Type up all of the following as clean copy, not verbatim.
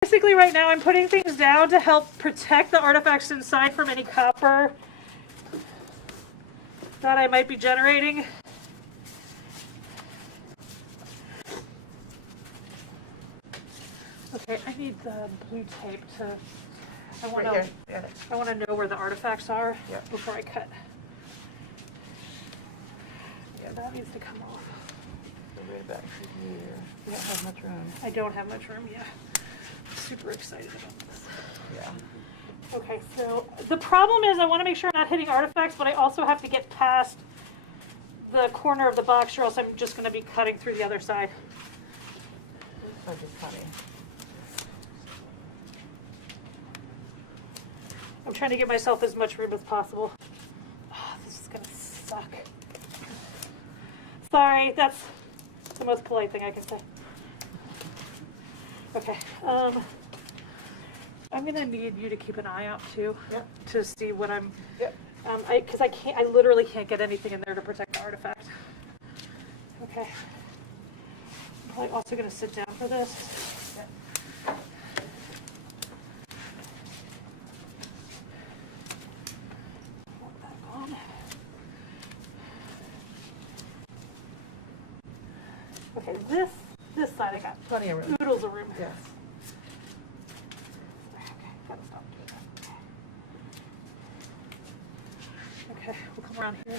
Basically right now I'm putting things down to help protect the artifacts inside from any copper that I might be generating. Okay, I need the blue tape to, I want to know where the artifacts are before I cut. Yeah, that needs to come off. So right back here. You don't have much room. I don't have much room, yeah. I'm super excited about this. Yeah. Okay, so the problem is I want to make sure I'm not hitting artifacts, but I also have to get past the corner of the box or else I'm just going to be cutting through the other side. So just cutting. I'm trying to give myself as much room as possible. Oh, this is going to suck. Sorry, that's the most polite thing I can say. Okay, I'm going to need you to keep an eye out too, to see what I'm, because I literally can't get anything in there to protect the artifact. Okay. I'm probably also going to sit down for this. Put that on. Okay, this side I got Plenty of room. oodles of room. Yes. Gotta stop doing that. Okay, we'll come around here.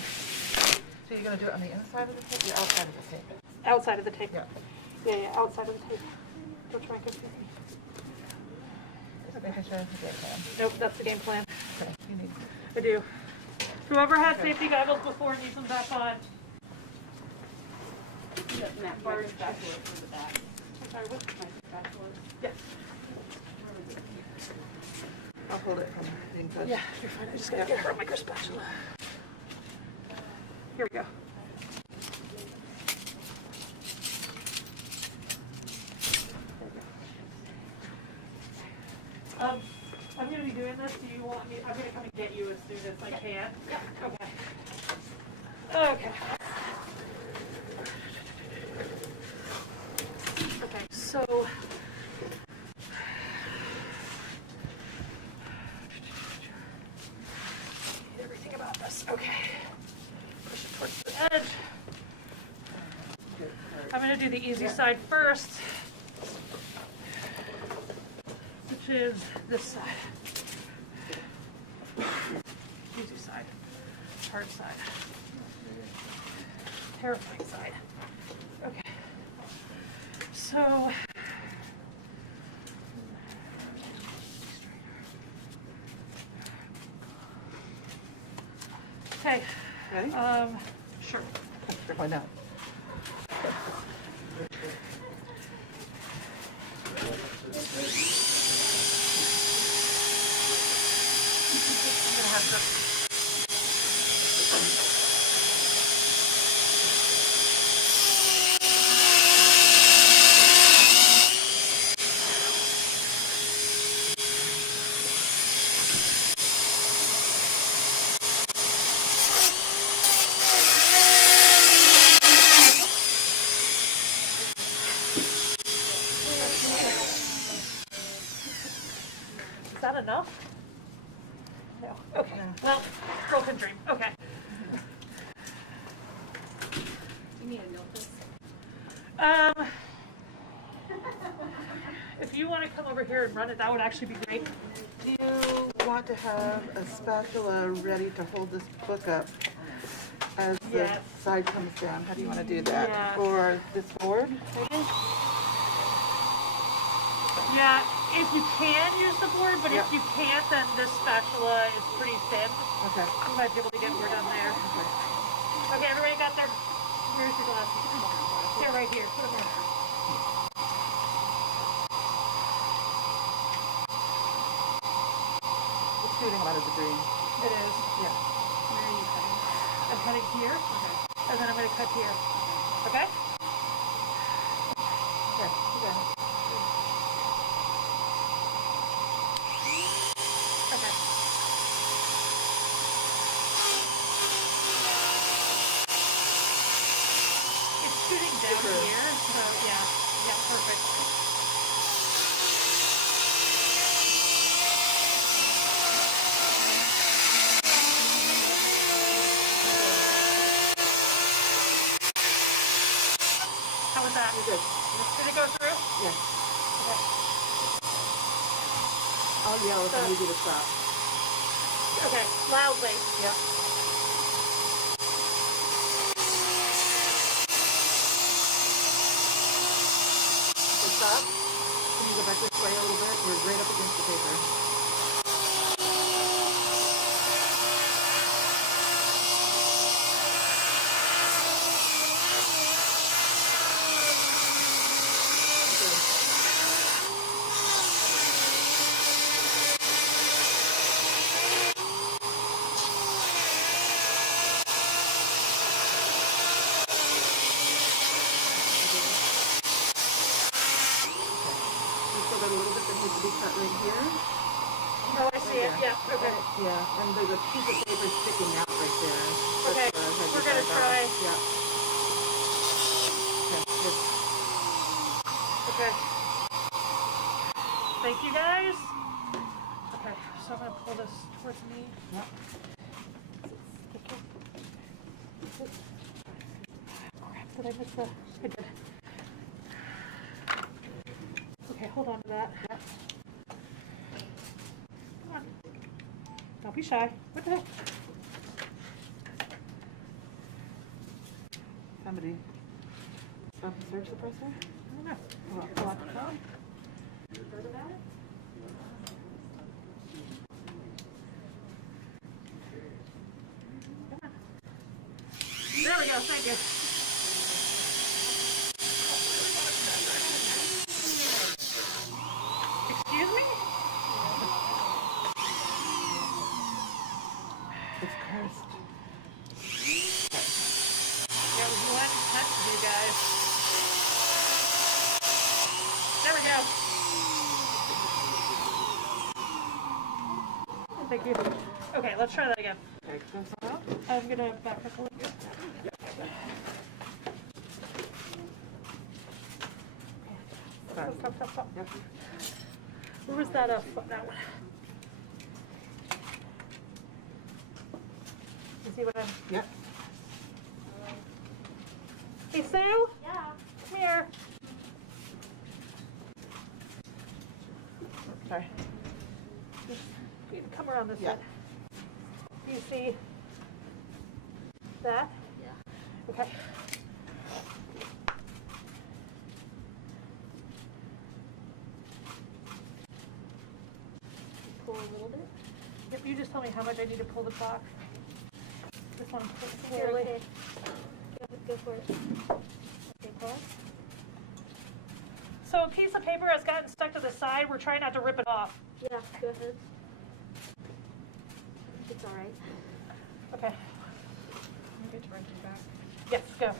So you're going to do it on the inside of the tape or outside of the tape? Outside of the tape. Yeah. Yeah, outside of the tape. Don't try and confuse me. Just making sure it's the game plan. Nope, that's the game plan. Okay. You need. I do. Whoever had safety goggles before needs them back on. Mark spatula for the back. I'm sorry, what? My spatula. Yeah. I'll hold it from being touched. Yeah, you're fine. I just gotta get her micro spatula. Here we go. I'm going to be doing this. Do you want me? I'm going to come and get you as soon as I can. Yeah. Okay. Okay. Okay. So. Everything about this. Okay. Push it towards the edge. I'm going to do the easy side first, which is this side. Easy side. Hard side. Terrifying side. Okay. So. Okay. Ready? Sure. Why not? I'm gonna have to. Is that enough? No. Okay. Well, girl can dream. Okay. You need a notebook. If you want to come over here and run it, that would actually be great. Do you want to have a spatula ready to hold this book up as the side comes down? How do you want to do that? Yeah. For this board, maybe? Yeah, if you can use the board, but if you can't, then this spatula is pretty thin. Okay. You might be able to get more down there. Okay, everybody got their, here's your glasses. Here, right here. Put them in. It's shooting out of the green. It is. Yeah. Where are you cutting? I'm cutting here, and then I'm going to cut here. Okay? Okay. You got it. Okay. It's shooting down here, so yeah, perfect. I'll yell if I need you to stop. Okay, loudly. Yep. Okay, stop. Can you go back this way a little bit? We're right up against the paper. A little bit that needs to be cut right here. Oh, I see it. Yeah. Okay. Yeah, and there's a piece of paper sticking out right there. Okay. We're gonna try. Yeah. Okay. Good. Okay. Thank you guys. Okay, so I'm gonna pull this towards me. Yep. Crap, did I miss the? I did. Okay, hold on to that. Yep. Come on. Don't be shy. What the heck? Somebody stop and search the presser? I don't know. Hold on. Hold on. Hold on. Heard about it? Come on. There we go. Thank you. Excuse me? It's cursed. There was one touch to you guys. There we go. Thank you. Okay, let's try that again. Take this out. I'm gonna back up a little bit. Sorry. Stop. Yep. Where was that up? That one. You see what I'm... Yep. Hey, Sue? Yeah. Come here. Sorry. Come around this Yeah. side. Do you see that? Yeah. Okay. Pull a little bit. Yep, you just tell me how much I need to pull the clock. This one, Here, slowly. okay. Go for it. Okay, pull. So a piece of paper has gotten stuck to the side. We're trying not to rip it off. Yeah, go ahead. It's all right. Okay. You get to run it back. Yes, go.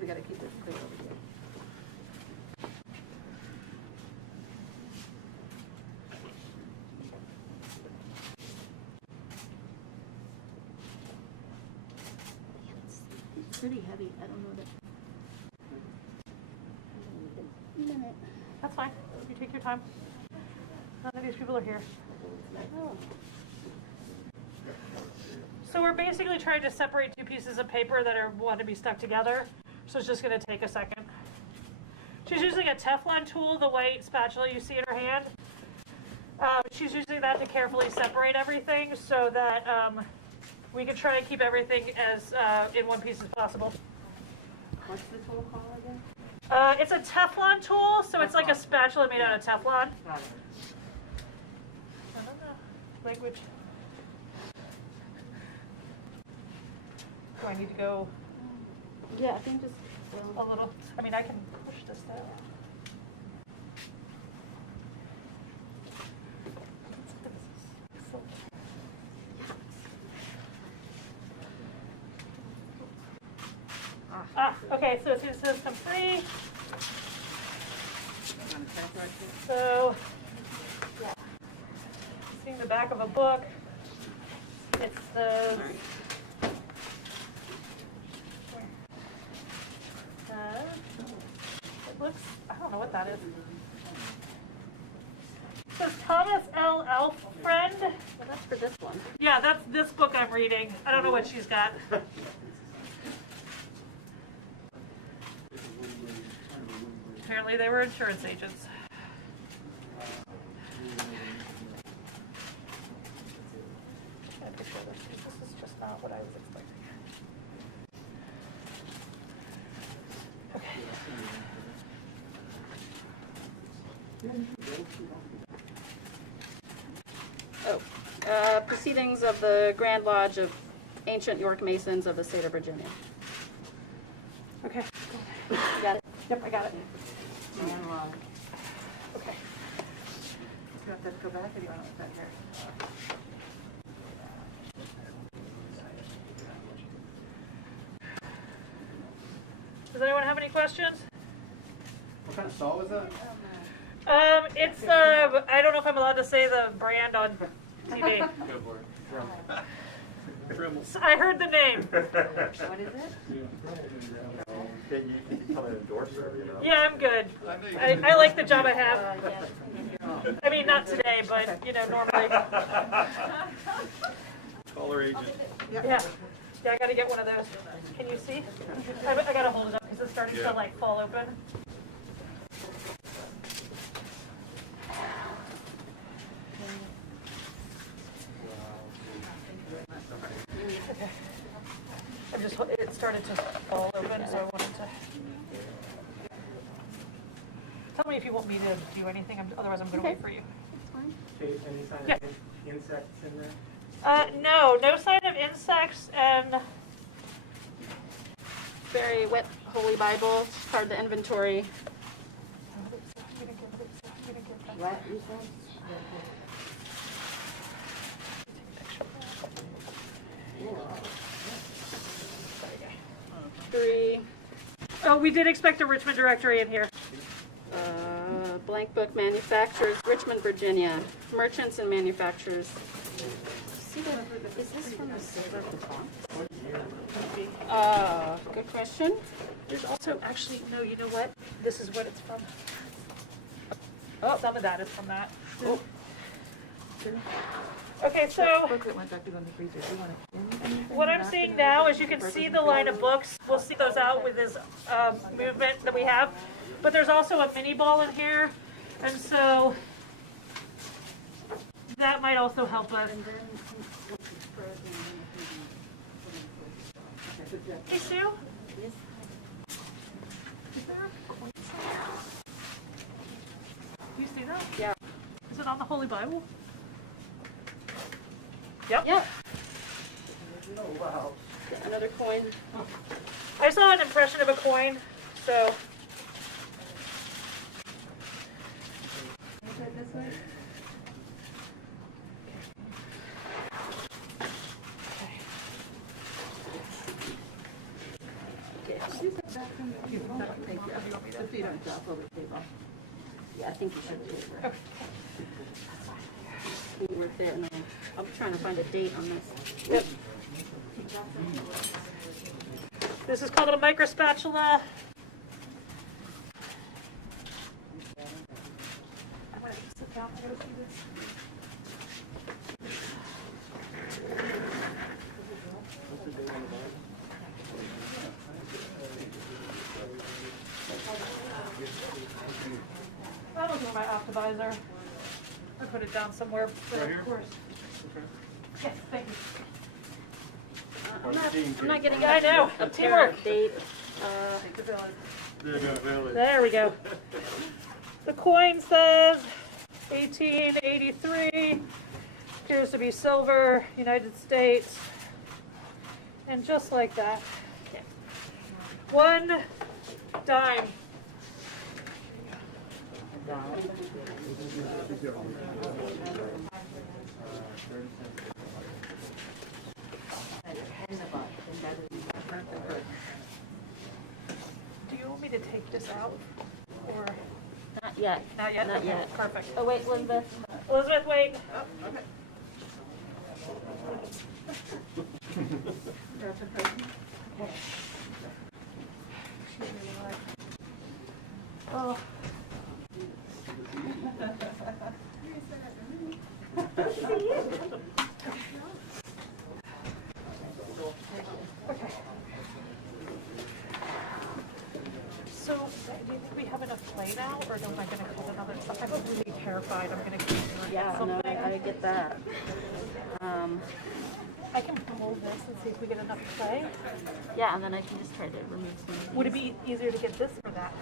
We gotta keep this clear over here. It's pretty heavy. I don't know that. Minute. That's fine. You take your time. None of these people are here. Oh. So we're basically trying to separate two pieces of paper that want to be stuck together. So it's just going to take a second. She's using a Teflon tool, the white spatula you see in her hand. She's using that to carefully separate everything so that we can try to keep everything as in one piece as possible. What's the tool called again? It's a Teflon tool, so it's like a spatula made out of Teflon. Got it. I don't know. Language. Do I need to go Yeah, I think just. a little? I mean, I can push this down. Okay, so it says come free. So, yeah. Seeing the back of a book, it says. It looks, I don't know what that is. It says Thomas L. girlfriend. Well, that's for this one. Yeah, that's this book I'm reading. I don't know what she's got. Apparently they were insurance agents. This is just not what I was expecting. Oh, Proceedings of the Grand Lodge of Ancient York Masons of the State of Virginia. Okay. You got it? Yep, I got it. Okay. Okay. You want that to go back, or do you want it back here? Does anyone have any questions? What kind of saw was that? It's I don't know if I'm allowed to say the brand on TV. Go for it. I heard the name. What is it? Can you tell me an endorser, you know? Yeah, I'm good. I like the job I have. I mean, not today, but you know, normally. Caller agent. Yeah. Yeah, I gotta get one of those. Can you see? I gotta hold it up because it's starting to like fall open. Okay. It started to fall open, so I wanted to. Tell me if you want me to do anything, otherwise I'm gonna wait for you. Any sign Yeah. of insects in there? No sign of insects, and Very wet Holy Bible, part of the inventory. What, you said? 3, oh, we did expect a Richmond directory in here. blank book manufacturers, Richmond, Virginia. Merchants and manufacturers. See that? Is this from the silver font? Good question. There's also actually no. You know what? This is what it's from. Oh, some of that is from that. Oh. Okay, so Book that went back to the freezer, do you want it in anything? what I'm Not seeing in now the is you can see purchase the line of books. We'll see those out with this movement that we have. But there's also a mini ball in here, and so that might also help us. Hey, Sue? Is there a coin somewhere? Do you see that? Yeah. Is it on the Holy Bible? Yep. Yep. Oh, wow. Another coin. I saw an impression of a coin, so. The feet on top of the table. Yeah, I think you should do it. Right there. No. I'm trying to find a date on this. Yep. This is called a micro spatula. I'm gonna sit down. I gotta see this. I don't know my optimizer. I put it down somewhere. But Right here? of course. Yes, thank you. I'm not getting Yeah, I know. a Teamwork. date. There we go. The coin says 1883. Appears to be silver, United States. And just like that. $1 dime. Do you want me to take this out? Or Not yet. not yet? Not Okay, yet. Perfect. Oh, wait, Elizabeth. Elizabeth, wait. Oh. Okay. So, do you think we have enough play now, or am I gonna cut another? I'm really terrified I'm gonna keep doing Yeah, something. no, I get that. I can pull this and see if we get enough play. Yeah, and then I can just try to remove some of Would it be easier to get this or that?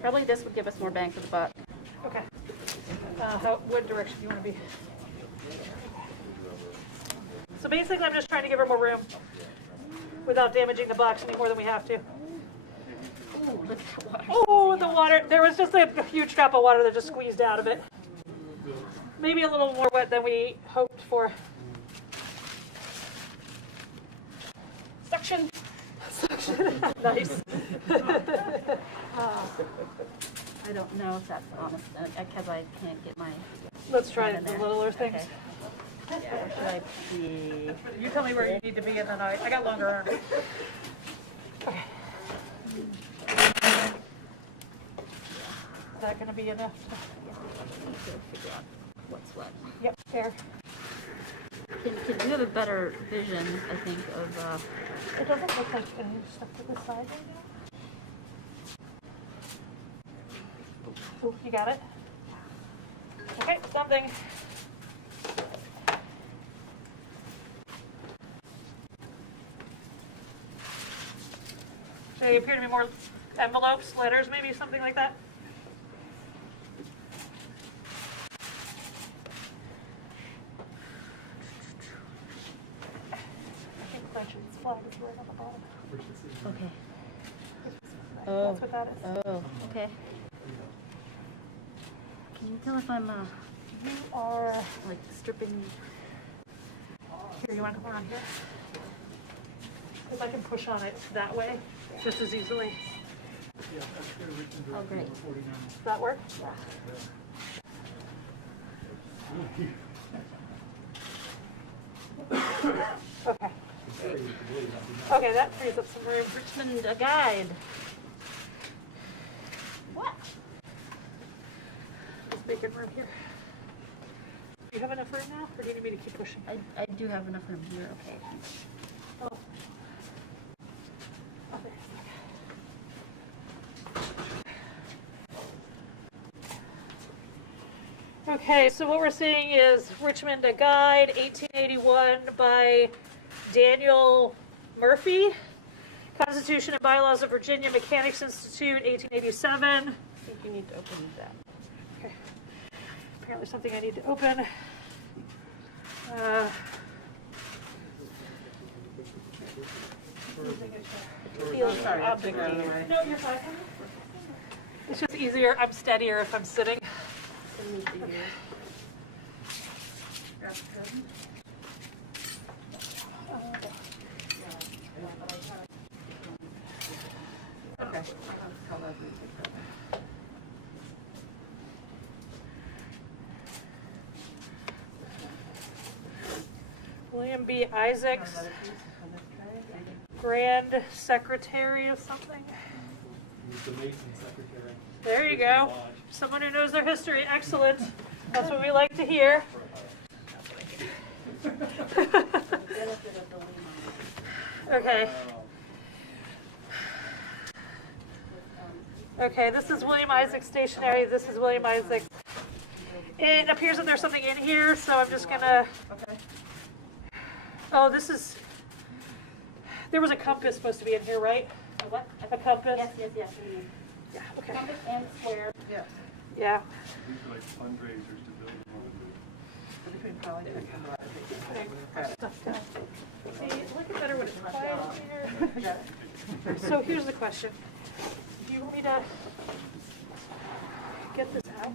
Probably this would give us more bang for the buck. Okay. What direction do you want to be? So basically, I'm just trying to give her more room without damaging the box any more than we have to. Ooh, look at the water. Oh, the water. There was just a huge drop of water that just squeezed out of it. Maybe a little more wet than we hoped for. Suction. Suction. Nice. I don't know if that's honest, because I can't get my... Let's try in the there. littler things. Okay. Where should I be? You tell me where you need to be, and then I got longer arms. Okay. Is that going to be enough? Figure out what's what. Yep, fair. Can you have a better vision, I think, of... It doesn't look like any stuff to the side right now. Oh, you got it? Okay, something. They appear to be more envelopes, letters, maybe something like that. I think Richmond's flag is right on the bottom. Okay. That's what that is. Oh, okay. Can you tell if I'm, You are, like, stripping... here, you want to come around here? If I can push on it that way, just as easily. Oh, great. Does that work? Okay. Okay, that frees up some room. Richmond, a guide. What? Just making room here. Do you have enough room now, or do you need me to keep pushing? I do have enough room here, okay. Oh. Oh, there. Okay, so what we're seeing is Richmond, a Guide, 1881 by Daniel Murphy. Constitution and Bylaws of Virginia Mechanics Institute, 1887. I think you need to open that. Okay. Apparently something I need to open. Feels Sorry, I'll take object. it out of the way. No, you're fine. It's just easier. I'm steadier if I'm sitting. Okay. William B. Isaacs, Grand Secretary of something. The Mason secretary. There you go. Someone who knows their history. Excellent. That's what we like to hear. Okay. Okay, this is William Isaacs stationery. This is William Isaacs. It appears that there's something in here, so I'm just gonna. Oh, this is. There was a compass supposed to be in here, right? A what? A compass. Yes. Yeah. Okay. Compass and square. Yeah. Yeah. These are like fundraisers to build them. Between Polly and Kendall. Stuff down. See, look at better when it's quiet in here. So here's the question. Do you want me to get this out?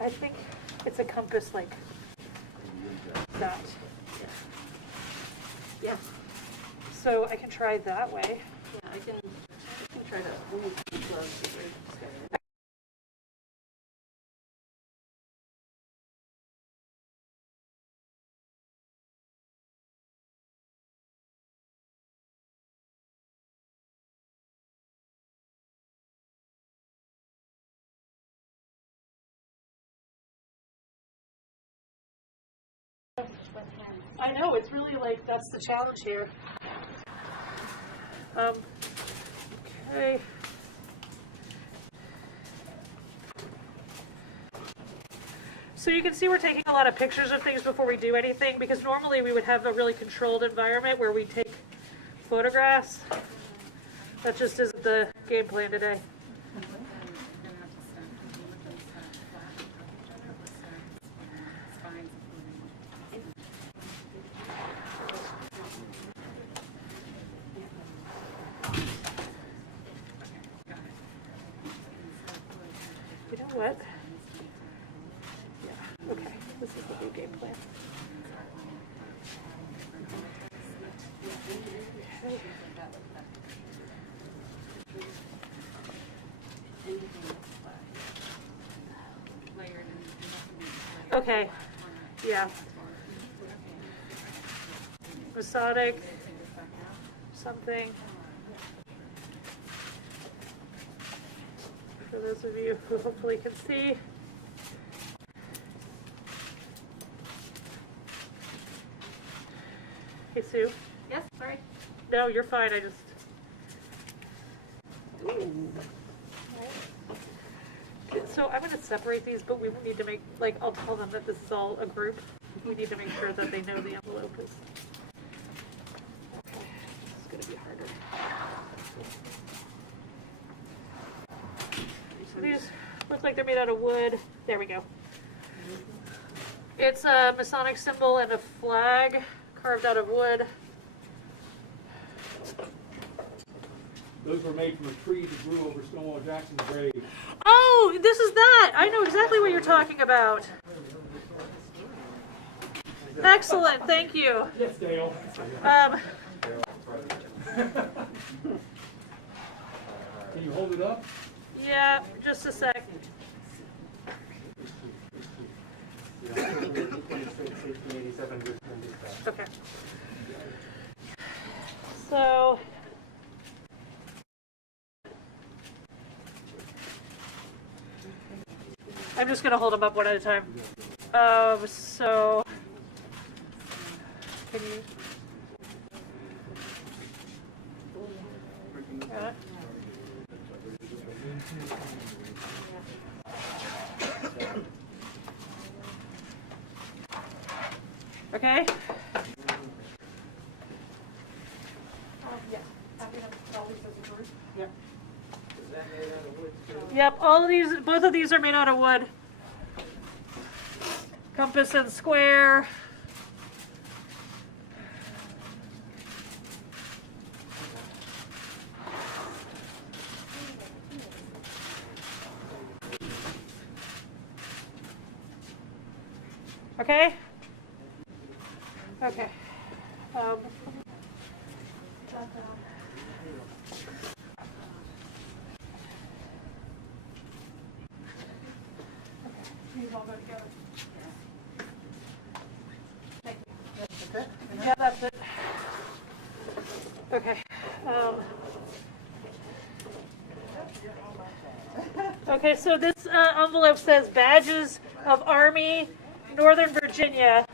I think it's a compass like that. Yeah. So I can try that way. Yeah, I can try to move the gloves. I know, it's really like, that's the challenge here. Okay. So you can see we're taking a lot of pictures of things before we do anything, because normally we would have a really controlled environment where we take photographs. That just isn't the game plan today. You know what? Yeah, okay, this is the new game plan. Okay, yeah. Masonic, something. For those of you who hopefully can see. Hey, Sue. Yes, sorry. No, you're fine, I just. So I'm gonna separate these, but we need to make, like, I'll tell them that this is all a group. We need to make sure that they know the envelope is. Okay, this is gonna be harder. So these look like they're made out of wood. There we go. It's a Masonic symbol and a flag carved out of wood. Those were made from a tree that grew over Stonewall Jackson's grave. Oh, this is that! I know exactly what you're talking about. Excellent, thank you. Yes, Dale. Um, Can you hold it up? yeah, just a sec. Okay. So, I'm just gonna hold them up one at a time. So, can you? Okay. Yeah. Yep. Yep, all of these, both of these are made out of wood. Compass and square. Okay? Okay. These all go together. Thank you. Yeah, that's it. Okay. Okay, so this envelope says Badges of Army, Northern Virginia.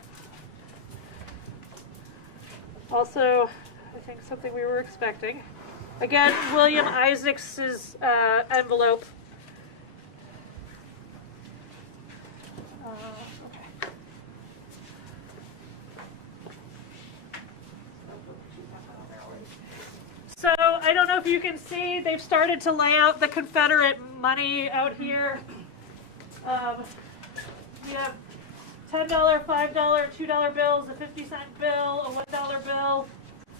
Also, I think something we were expecting. Again, William Isaacs' envelope. Okay. So I don't know if you can see, they've started to lay out the Confederate money out here. We have $10, $5, $2 bills, a 50-cent bill, a $1 bill,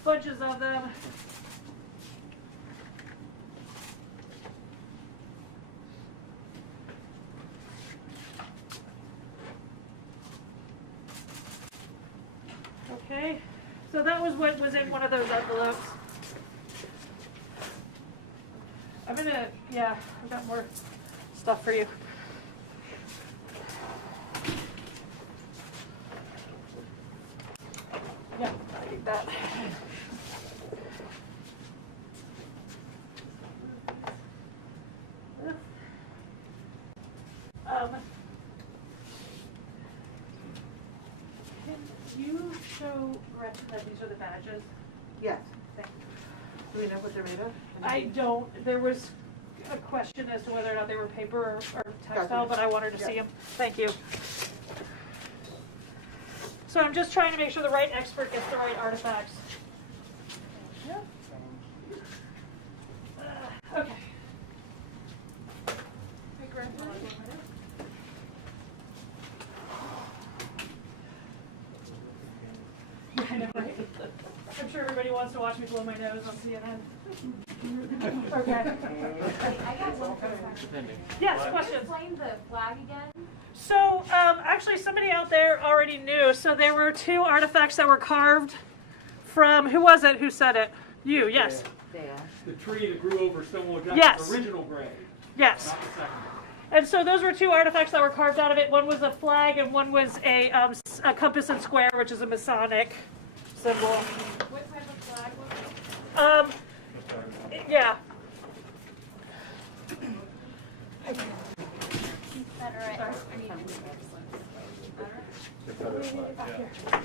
bunches of them. Okay, so that was what was in one of those envelopes. Yeah, I've got more stuff for you. Yeah, I need that. Can you that these are the badges? Yes. Thank you. Do we know what they're made of? I don't, there was a question as to whether or not they were paper or textile, Gotcha. but I wanted to see Yeah. them. Thank you. So I'm just trying to make sure the right expert gets the right artifacts. Okay. I know, right? I'm sure everybody wants to watch me blow my nose on CNN. Okay. I got one question. Yes, questions? Explain the flag again. So, actually, somebody out there already knew. So there were two artifacts that were carved from, who was it? Who said it? You, yes. The tree that grew over Stonewall Jackson's Yes. original grave, Yes. not the second one. And so those were two artifacts that were carved out of it. One was a flag and one was a compass and square, which is a Masonic symbol. What type of flag was it? Yeah. Better, right? I need Confederate flag, yeah.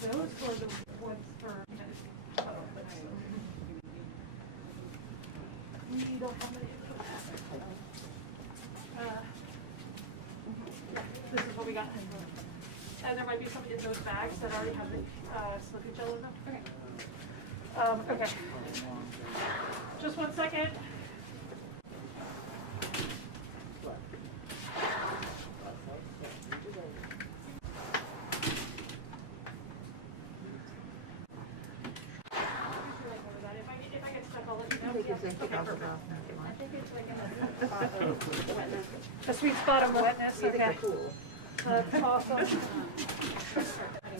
Those were the ones for. We don't have any. This is what we got. And there might be some in those bags that already have the slippage gel in them. Okay. Just 1 second. If I get stuck, I'll let you know. You can take it Okay, off the perfect. mouth now if you want. I think it's like in a spot of wetness. A sweet spot of wetness, I think okay. they're cool. That's awesome.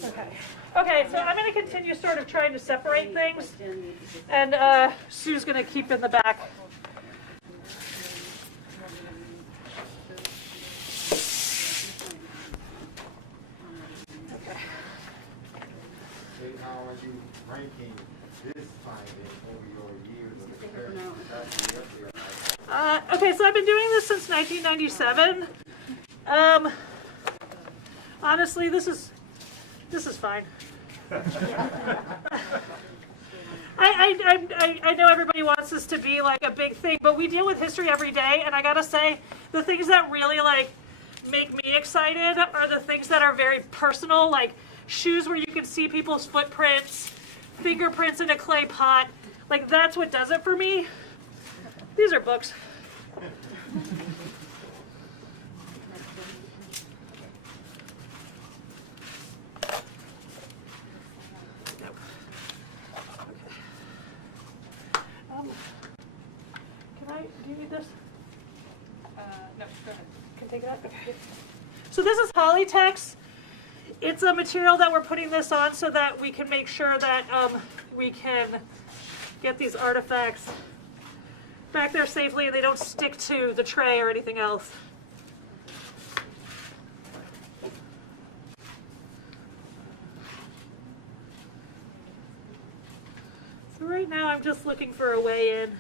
Okay. Okay, so I'm going to continue sort of trying to separate things, and Sue's going to keep in the back. Okay. Hey, how are you ranking this finding over your years of experience? Okay, so I've been doing this since 1997. Honestly, this is fine. I know everybody wants this to be like a big thing, but we deal with history every day, and I gotta say, the things that really like make me excited are the things that are very personal, like shoes where you can see people's footprints, fingerprints in a clay pot. Like that's what does it for me. These are books. Do you need this? No, go ahead. Can take it out? Okay. So this is Polytex. It's a material that we're putting this on so that we can make sure that we can get these artifacts back there safely and they don't stick to the tray or anything else. So right now I'm just looking for a way in.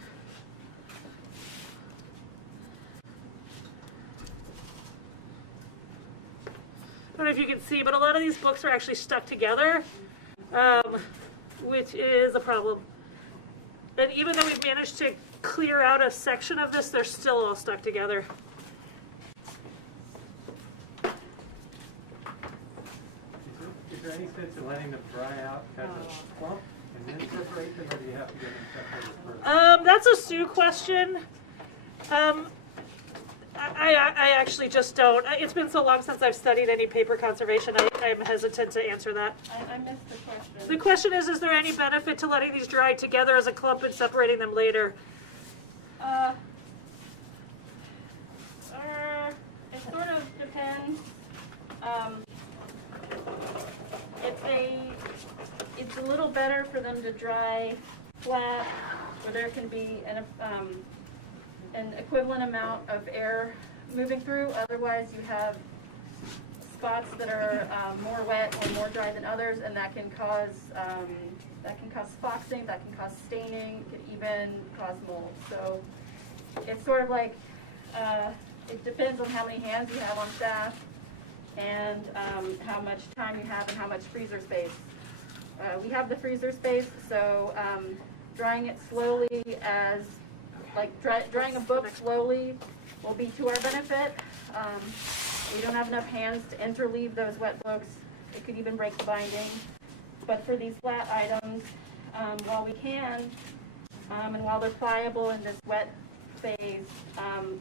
I don't know if you can see, but a lot of these books are actually stuck together, which is a problem. And even though we've managed to clear out a section of this, they're still all stuck together. Is there any sense in letting them dry out as a clump and then separate them, or do you have to get them separated first? That's a Sue question. I actually just don't. It's been so long since I've studied any paper conservation, I'm hesitant to answer that. I missed the question. The question is there any benefit to letting these dry together as a clump and separating them later? It sort of depends. It's a little better for them to dry flat, where there can be an equivalent amount of air moving through. Otherwise, you have spots that are more wet or more dry than others, and that can cause foxing, that can cause staining, it can even cause mold. So it's sort of like it depends on how many hands you have on staff and how much time you have and how much freezer space. we have the freezer space, so drying it slowly as, like drying a book slowly will be to our benefit. We don't have enough hands to interleave those wet books. It could even break the binding. But for these flat items, while we can, and while they're pliable in this wet phase,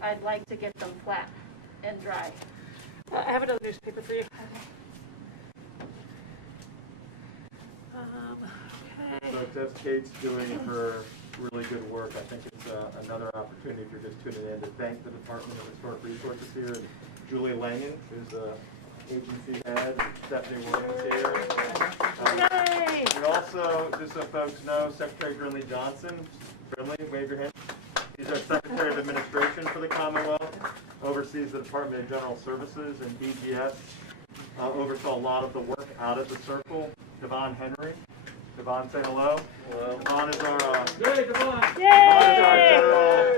I'd like to get them flat and dry. I have another newspaper for you. Okay. Folks, as Kate's doing her really good work, I think it's another opportunity if you're just tuning in to thank the Department of Historic Resources here, and Julie Langen, who's the agency head, and Stephanie Williams here. Yay! And also, just so folks know, Secretary Brinley Johnson, Brinley, wave your hand. He's our Secretary of Administration for the Commonwealth, oversees the Department of General Services, and DGS oversaw a lot of the work out at the circle. Devon Henry. Devon, say hello. Hello. Devon is our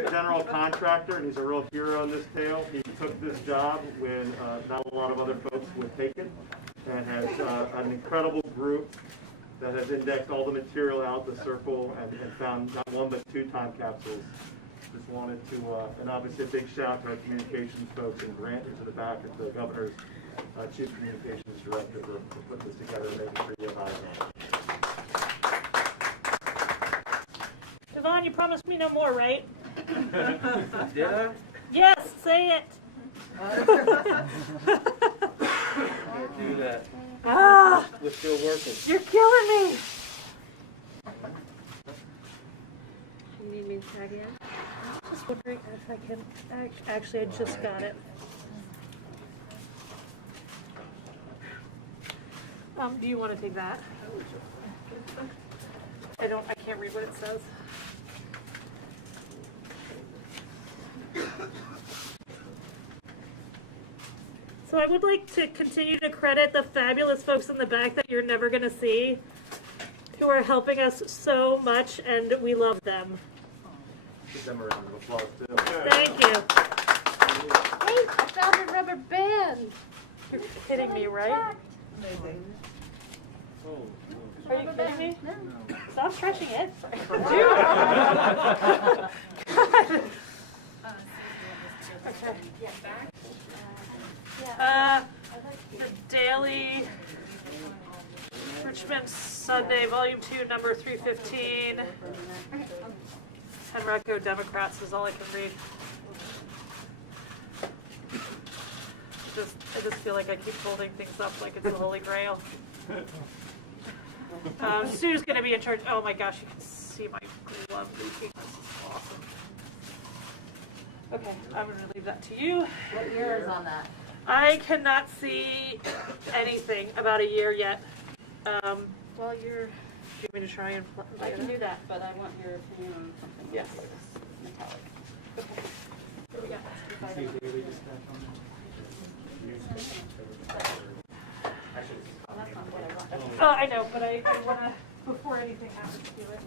general contractor, and he's a real hero in this tale. He took this job when not a lot of other folks would take it, and has an incredible group that has indexed all the material out the circle and found not one but 2 time capsules. Just wanted to, and obviously a big shout to our communications folks and Grant, who's in the back of the governor's chief communications director to put this together and making sure you have eyes on it. Devon, you promised me no more, right? Did I? Yes, say it. Can't do that. Ah, We're still working. you're killing me. You need me to tag in? Just wondering if I can. Actually, I just got it. Do you want to take that? I can't read what it says. So I would like to continue to credit the fabulous folks in the back that you're never going to see, who are helping us so much, and we love them. Give them a round of applause too. Thank you. Hey, I found a rubber band. You're kidding me, right? Amazing. Are you kidding me? No. Stop stretching it. Okay. The Daily Richmond Sunday, Volume 2, number 315. Henrico Democrats is all I can read. I just feel like I keep holding things up like it's the Holy Grail. Sue's going to be in charge. Oh my gosh, you can see my glove leaking. This is awesome. Okay, I'm going to leave that to you. What year is on that? I cannot see anything about a year yet. Well, do you want me to try and I can do that, but I want your opinion on something. Yes. Metallic. Okay. What do we got? Well, that's not what I want. Oh, I know, but I want to, before anything happens to it.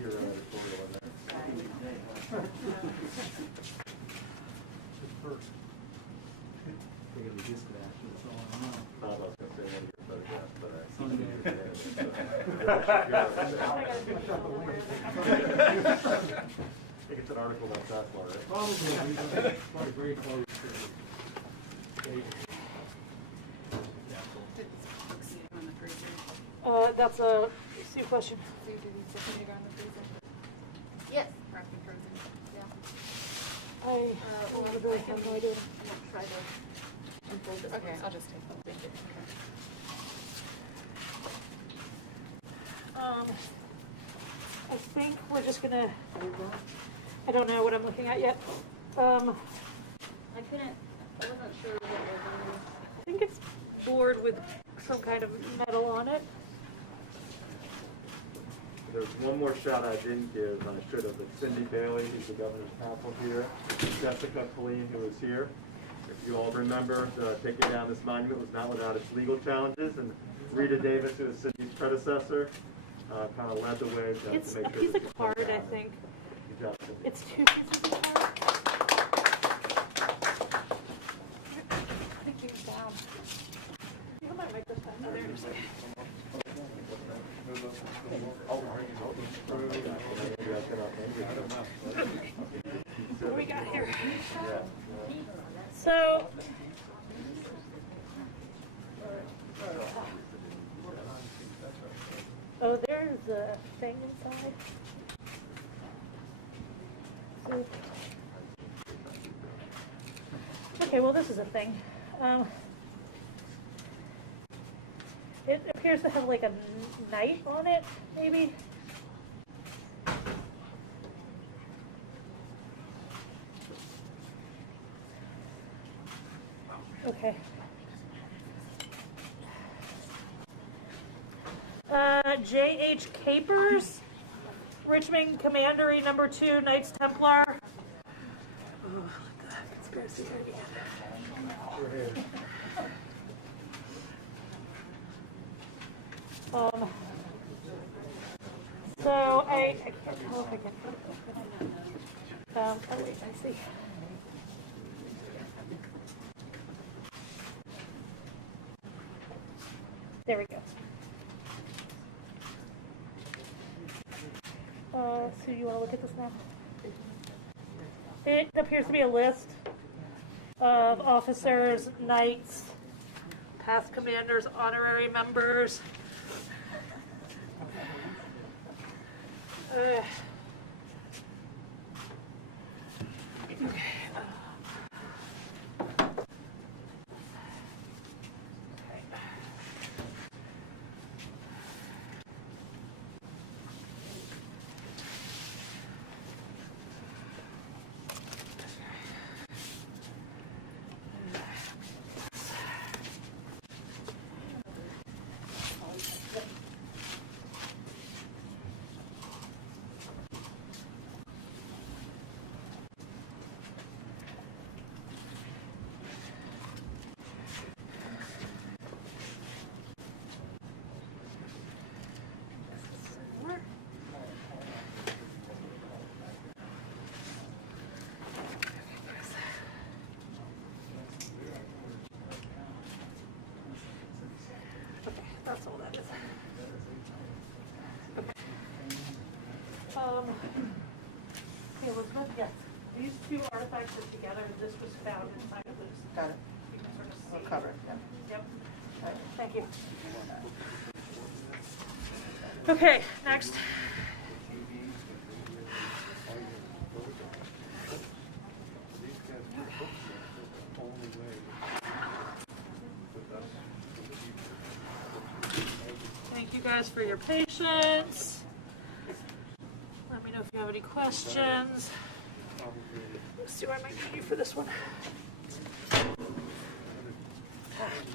Your editorial in there. I was going to say one of your photographs, but I think it's an article about Tesla, right? Probably very close to That's a Sue question. Yes. I really have no idea. Try to unfold it. Okay, I'll just take them. Thank you. I think we're just gonna, I don't know what I'm looking at yet. I wasn't sure what was I think it's board with some kind of metal on it. There's one more shout I didn't give, and I should have, but Cindy Bailey, who's the governor's counsel here, Jessica Colleen, who is here. If you all remember, taking down this monument was not without its legal challenges, and Rita Davis, who is Cindy's predecessor, kind of led the way to It's make a sure piece this of was card, done. I think. Good job, Cindy. It's 2 pieces of card. Putting things down. You have my microphone. Oh, there So, oh, there's a thing inside. So, okay, well, this is a thing. It appears to have like a knight on it, maybe. Okay. J.H. Capers, Richmond Commandery number 2, Knights Templar. Oh, look at that conspiracy again. So I can't tell if I can open it. Oh wait, I see. There we go. So you want to look at this now? It appears to be a list of officers, knights, past commanders, honorary members. That's all that is. Okay, Elizabeth, yes. These two artifacts are together, and this was found inside of this. Got it. You can sort of see. We'll cover it, yeah. Yep. Thank you. Okay, next. Thank you guys for your patience. Let me know if you have any questions. Let's see where I might need you for this one.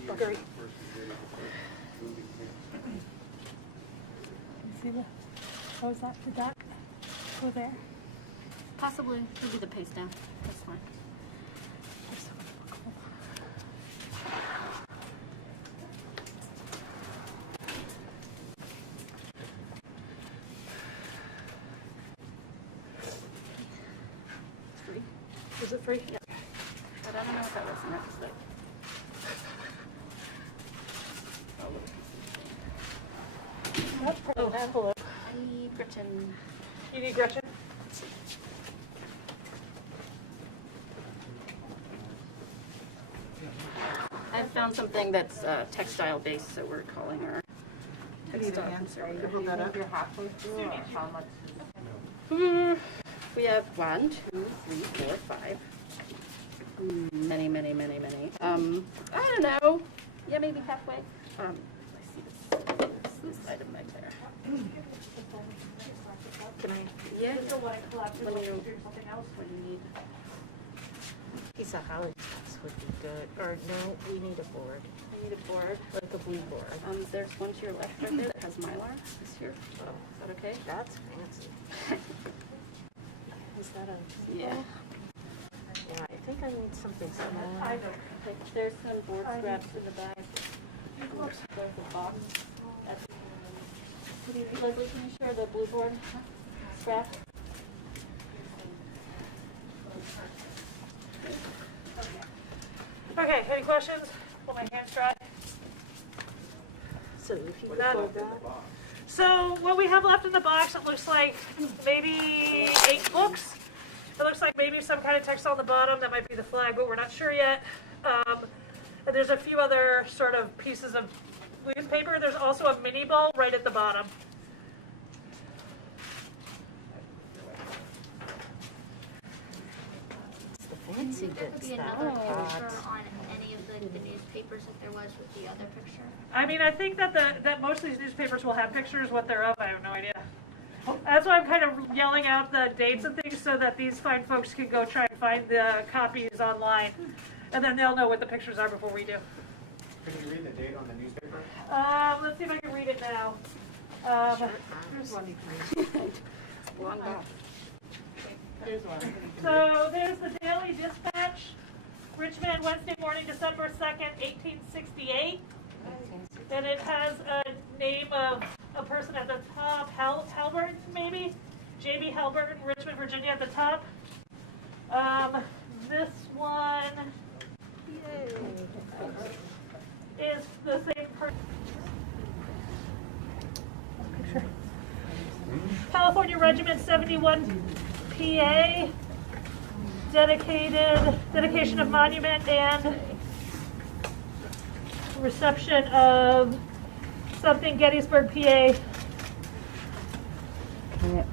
Buggery. See the, what was that? Did that go there? Possibly, it'll be the paste down. That's fine. Free? Is it free? Yep. But I don't know what that was next, but. Oh, envelope. I need Gretchen. You need Gretchen? I found something that's textile based, so we're calling her textile conservator. Hold that up. You're halfway through, or how much is We have 1, 2, 3, 4, 5. Many. I don't know. Yeah, maybe halfway. I see this item right there. Can I? Yeah. This is what I collected. Let me know. Something else. What do you need? piece of holly spots would be good, or no, we need a board, I need a board. like a blue board. There's one to your left right there that has Mylar. This here. Oh, Is that okay? that's fancy. Is that a? Yeah. Yeah, I think I need something smaller. I know. Okay, there's some board scraps in the back. There's a box. Leslie, can you share the blue board scrap? Okay, any questions? Pull my hands dry. So if you That- pull that, So what we have left in the box, it looks like maybe 8 books. It looks like maybe some kind of text on the bottom, that might be the flag, but we're not sure yet. And there's a few other sort of pieces of newspaper. There's also a mini ball right at the bottom. It's the fancy Could there good be stuff. another Oh. picture on any of the newspapers that there was with the other picture? I mean, I think that that most of these newspapers will have pictures. What they're of, I have no idea. That's why I'm kind of yelling out the dates and things so that these fine folks can go try and find the copies online. And then they'll know what the pictures are before we do. Can you read the date on the newspaper? Let's see if I can read it now. Here's one you can read. Long back. Here's one. So there's the Daily Dispatch, Richmond, Wednesday morning, December 2nd, 1868. And it has a name of a person at the top, Halberton maybe? J.B. Halberton, Richmond, Virginia at the top. This one is the same person. Picture. California Regiment 71 PA, dedication of monument and reception of something Gettysburg, PA. You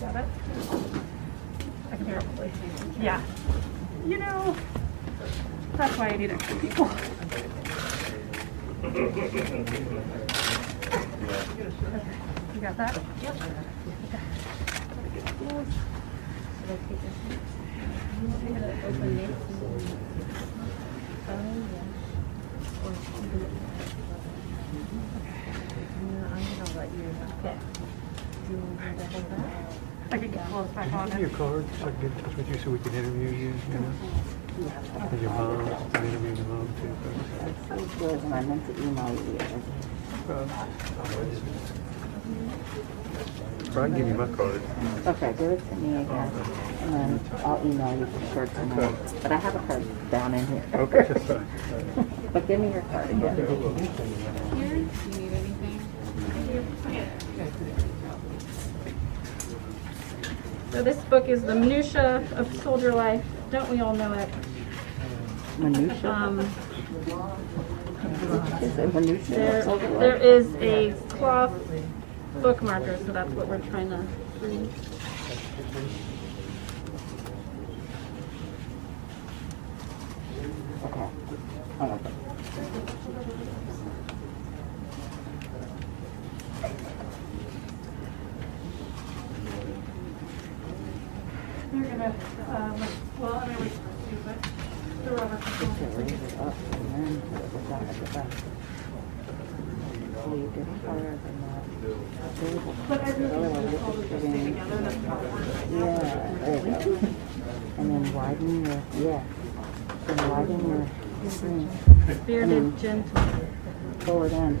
got it? I can probably. Yeah. You know, that's why I need extra people. Okay. You got that? Yep. I can get close back on Give me it. your card so I can get in touch with you so we can interview you, you know? And your mom, I can interview your mom too. That was good, and I meant to email you the other day. Or I can give you my card. Okay, give it to me again, and then I'll email you for sure tonight. But I have a card down in here. Okay, that's fine. But give me your card again. So this book is the minutia of soldier life. Don't we all know it? Minutia? Is it minutia? There is a cloth bookmarker, so that's what we're trying to read. Okay. I like it. You're gonna, well, I'm gonna wait for you, but the rubber. Just raise it up and then put it down at the back. So you get harder than that. Table. But I really Otherwise, think it's all of just this giving- stay together, that's not working. Yeah, there you go. And then widen your, yeah. Then widen your screen. Bearded gentleman. Pull it in.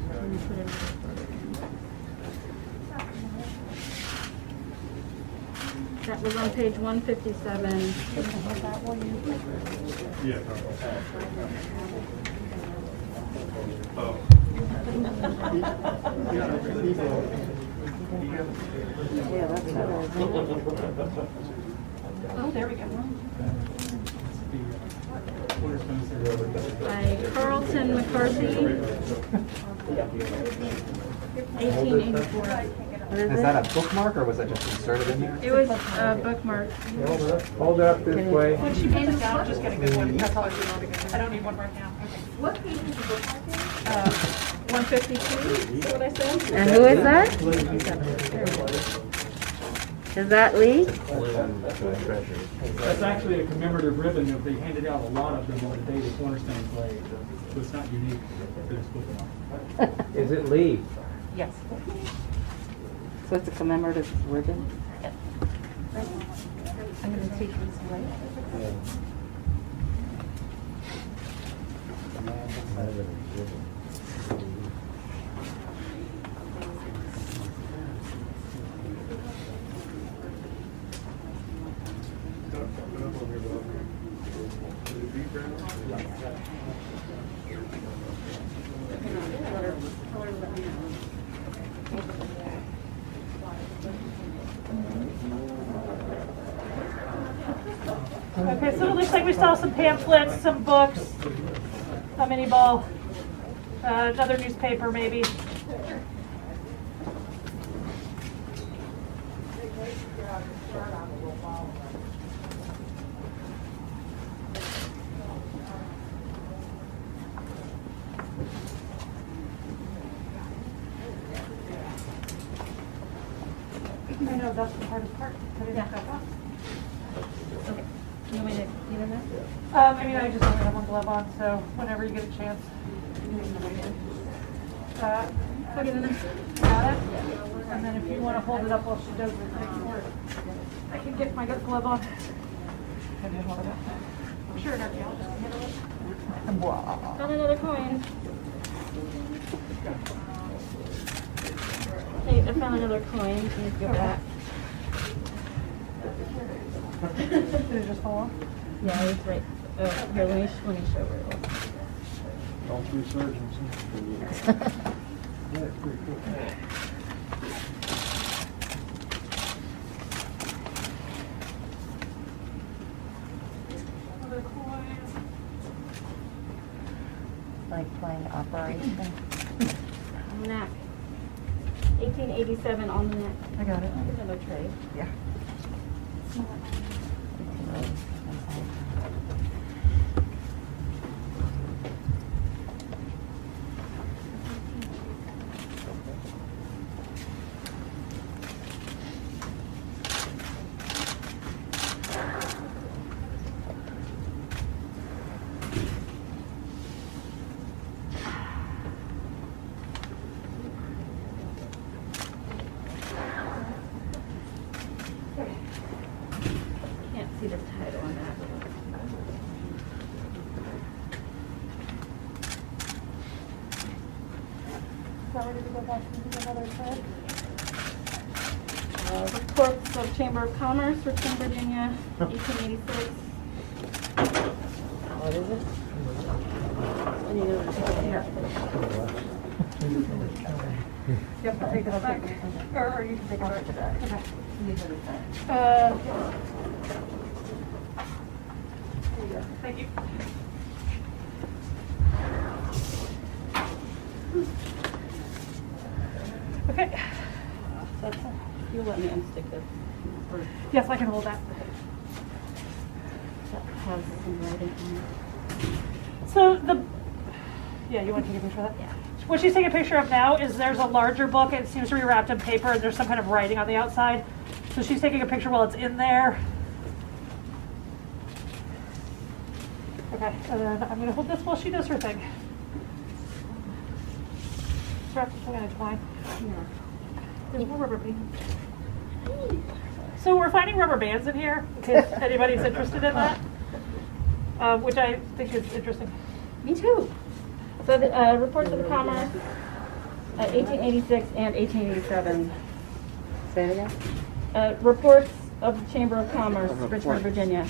That was on page 157. Yeah. Oh. Yeah, that's better, isn't it? Oh, there we go. By Carlton McCarthy, 1884. Is that a bookmark or was that just inserted in there? It was a bookmark. Hold up this way. When she puts it down, just get a good one. That's all I really want. I don't need one right now. What page is the book mark 152, is what I said? And who is that? Is that Lee? That's actually a commemorative ribbon that they handed out a lot of them on the day the cornerstone played. So it's not unique to this book. Is it Lee? Yes. So it's a commemorative ribbon? I'm gonna take this away. Okay, so it looks like we still have some pamphlets, some books, a mini ball, another newspaper maybe. I know that's the hardest part. Putting it back up. Okay. You want me to get in there? I mean, I just only have one glove on, so whenever you get a chance. Put it in there. Got it? And then if you want to hold it up while she does it, I can get my glove on. I'm sure nobody else can handle it. Found another coin. Hey, I found another coin. You need to go back. Did it just fall off? Yeah, it's right. Here, let me show where it was. All three surgeons. That's pretty cool. Another coin. Like playing Operation. Neck. 1887 on the neck. I got it. Another trade. Yeah. Can't see the title on that. So we're gonna go back into another thread. Reports of Chamber of Commerce, Richmond, Virginia, 1886. What is it? Any notes? Yep, I'll take it back. Or you can take it back. Okay. There you go. Thank you. Okay. That's it. You'll let me unstick this. Or Yes, I can hold that. that has some writing on it. So yeah, you want to take a picture of that? Yeah. What she's taking a picture of now is there's a larger book. It seems to be wrapped in paper and there's some kind of writing on the outside. So she's taking a picture while it's in there. Okay, and then I'm gonna hold this while she does her thing. Wrap this thing in a twine. There's more rubber bands. So we're finding rubber bands in here, in case anybody's interested in that, which I think is interesting. Me too. So the reports of the commerce, 1886 and 1887. Say it again? Reports of the Chamber of Commerce, Richmond, Virginia,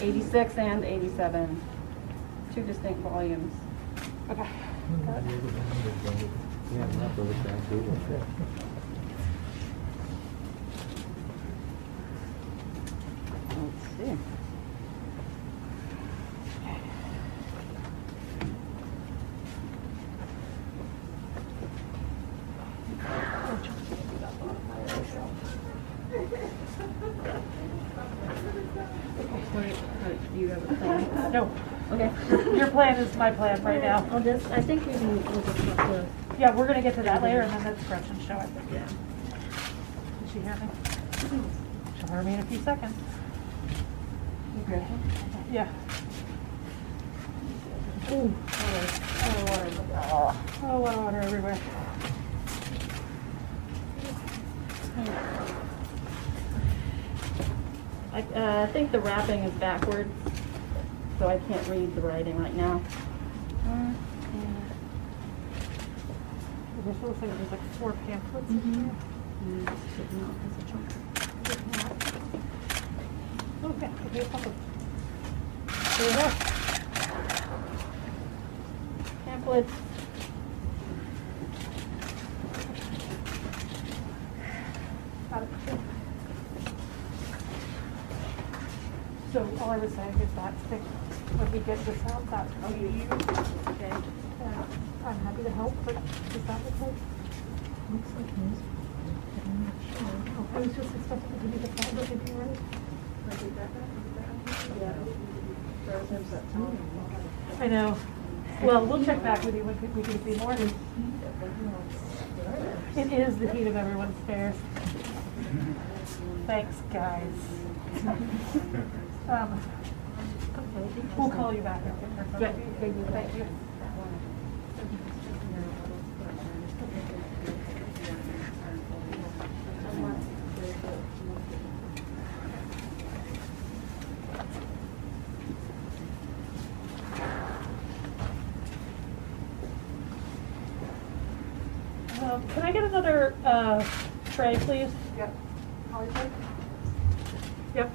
86 and 87. Two distinct volumes. Okay. Let's see. Do you have a plan? No, Okay. your plan is my plan right now. I'll just, I think we'll just have to. Yeah, we're gonna get to that later and then that's Gretchen show it. Yeah. Did she hear me? She'll hear me in a few seconds. Yeah. Ooh, oh, water everywhere. I think the wrapping is backwards, so I can't read the writing right now. This looks like there's like 4 pamphlets in here. Okay, okay, pop up. There you go. Pamphlets. Got it. So to say is that when we get this out, that's what we use. Okay. I'm happy to help, but does that look like? Looks like this. But I'm not sure. Oh, I was just expecting it to be the fiber, if you're right. I know. Well, we'll check back with you when we can see more. It is the heat of everyone's stairs. Thanks, guys. We'll call you back. Good. Thank you. Can I get another tray, please? Yep. Yep.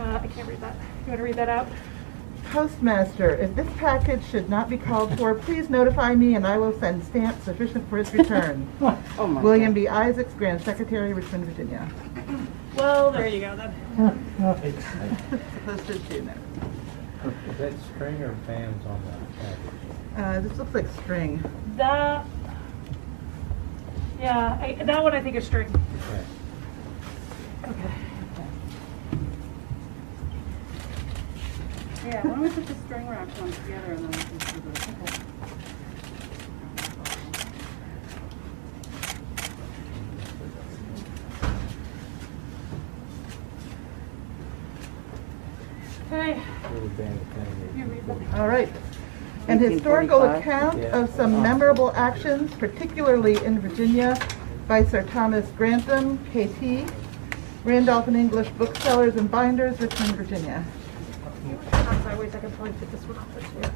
I can't read that. You want to read that out? Postmaster, if this package should not be called for, please notify me and I will send stamps sufficient for its return. Oh my William B. Isaacs, Grand Secretary, Richmond, Virginia. Well, there you go then. It's, Postage unit. Is that string or bands on that package? This looks like string. That, yeah, that one I think is string. Okay. Okay. Yeah, why don't we put the string wrapped one together and then we can see the. Okay. Okay. Little band thing. You read that. All right. An historical 1945? account Yeah. of some memorable actions, particularly in Virginia, by Sir Thomas Grantham, K.T., Randolph and English Booksellers and Binders, Richmond, Virginia. I'm sorry, wait a second, probably put this one off this way.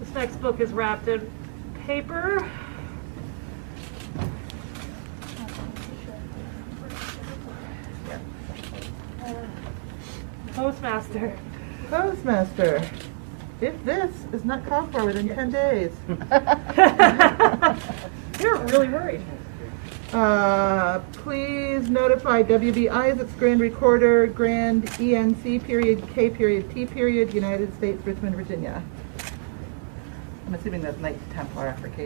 This next book is wrapped in paper. Postmaster. Postmaster, if this is not called for within 10 days. You're really worried. Please notify W.B. Isaacs, Grand Recorder, Grand ENC period, K period, T period, United States, Richmond, Virginia. I'm assuming that's Knight Templar after KT.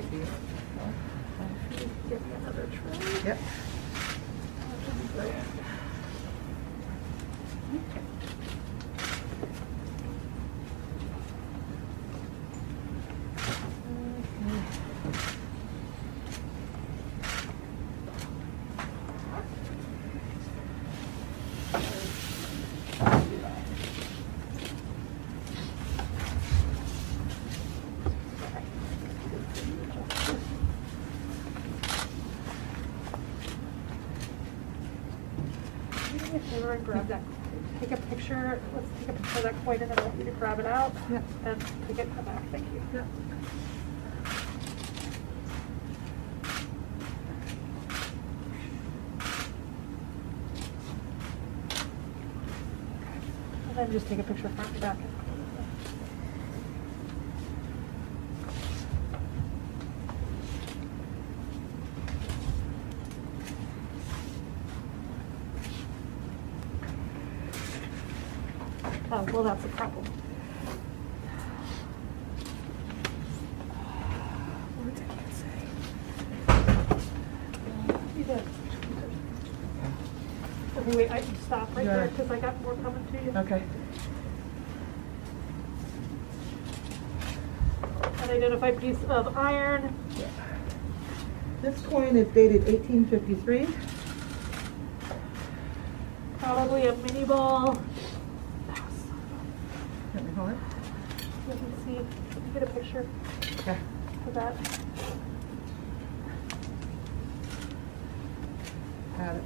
Give me another tray. Yep. Favor and grab that. Take a picture. Let's take a picture of that coin and then I want you to grab it out. Yep. And take it back. Thank you. Yep. And then just take a picture front and back. Oh, well, that's a problem. Words I can't say. You did. Okay, wait, I can stop right there because I got more coming to you. Okay. An identified piece of iron. This coin is dated 1853. Probably a mini ball. Let me hold it. You can see, you can get a picture Okay. of that. Got it.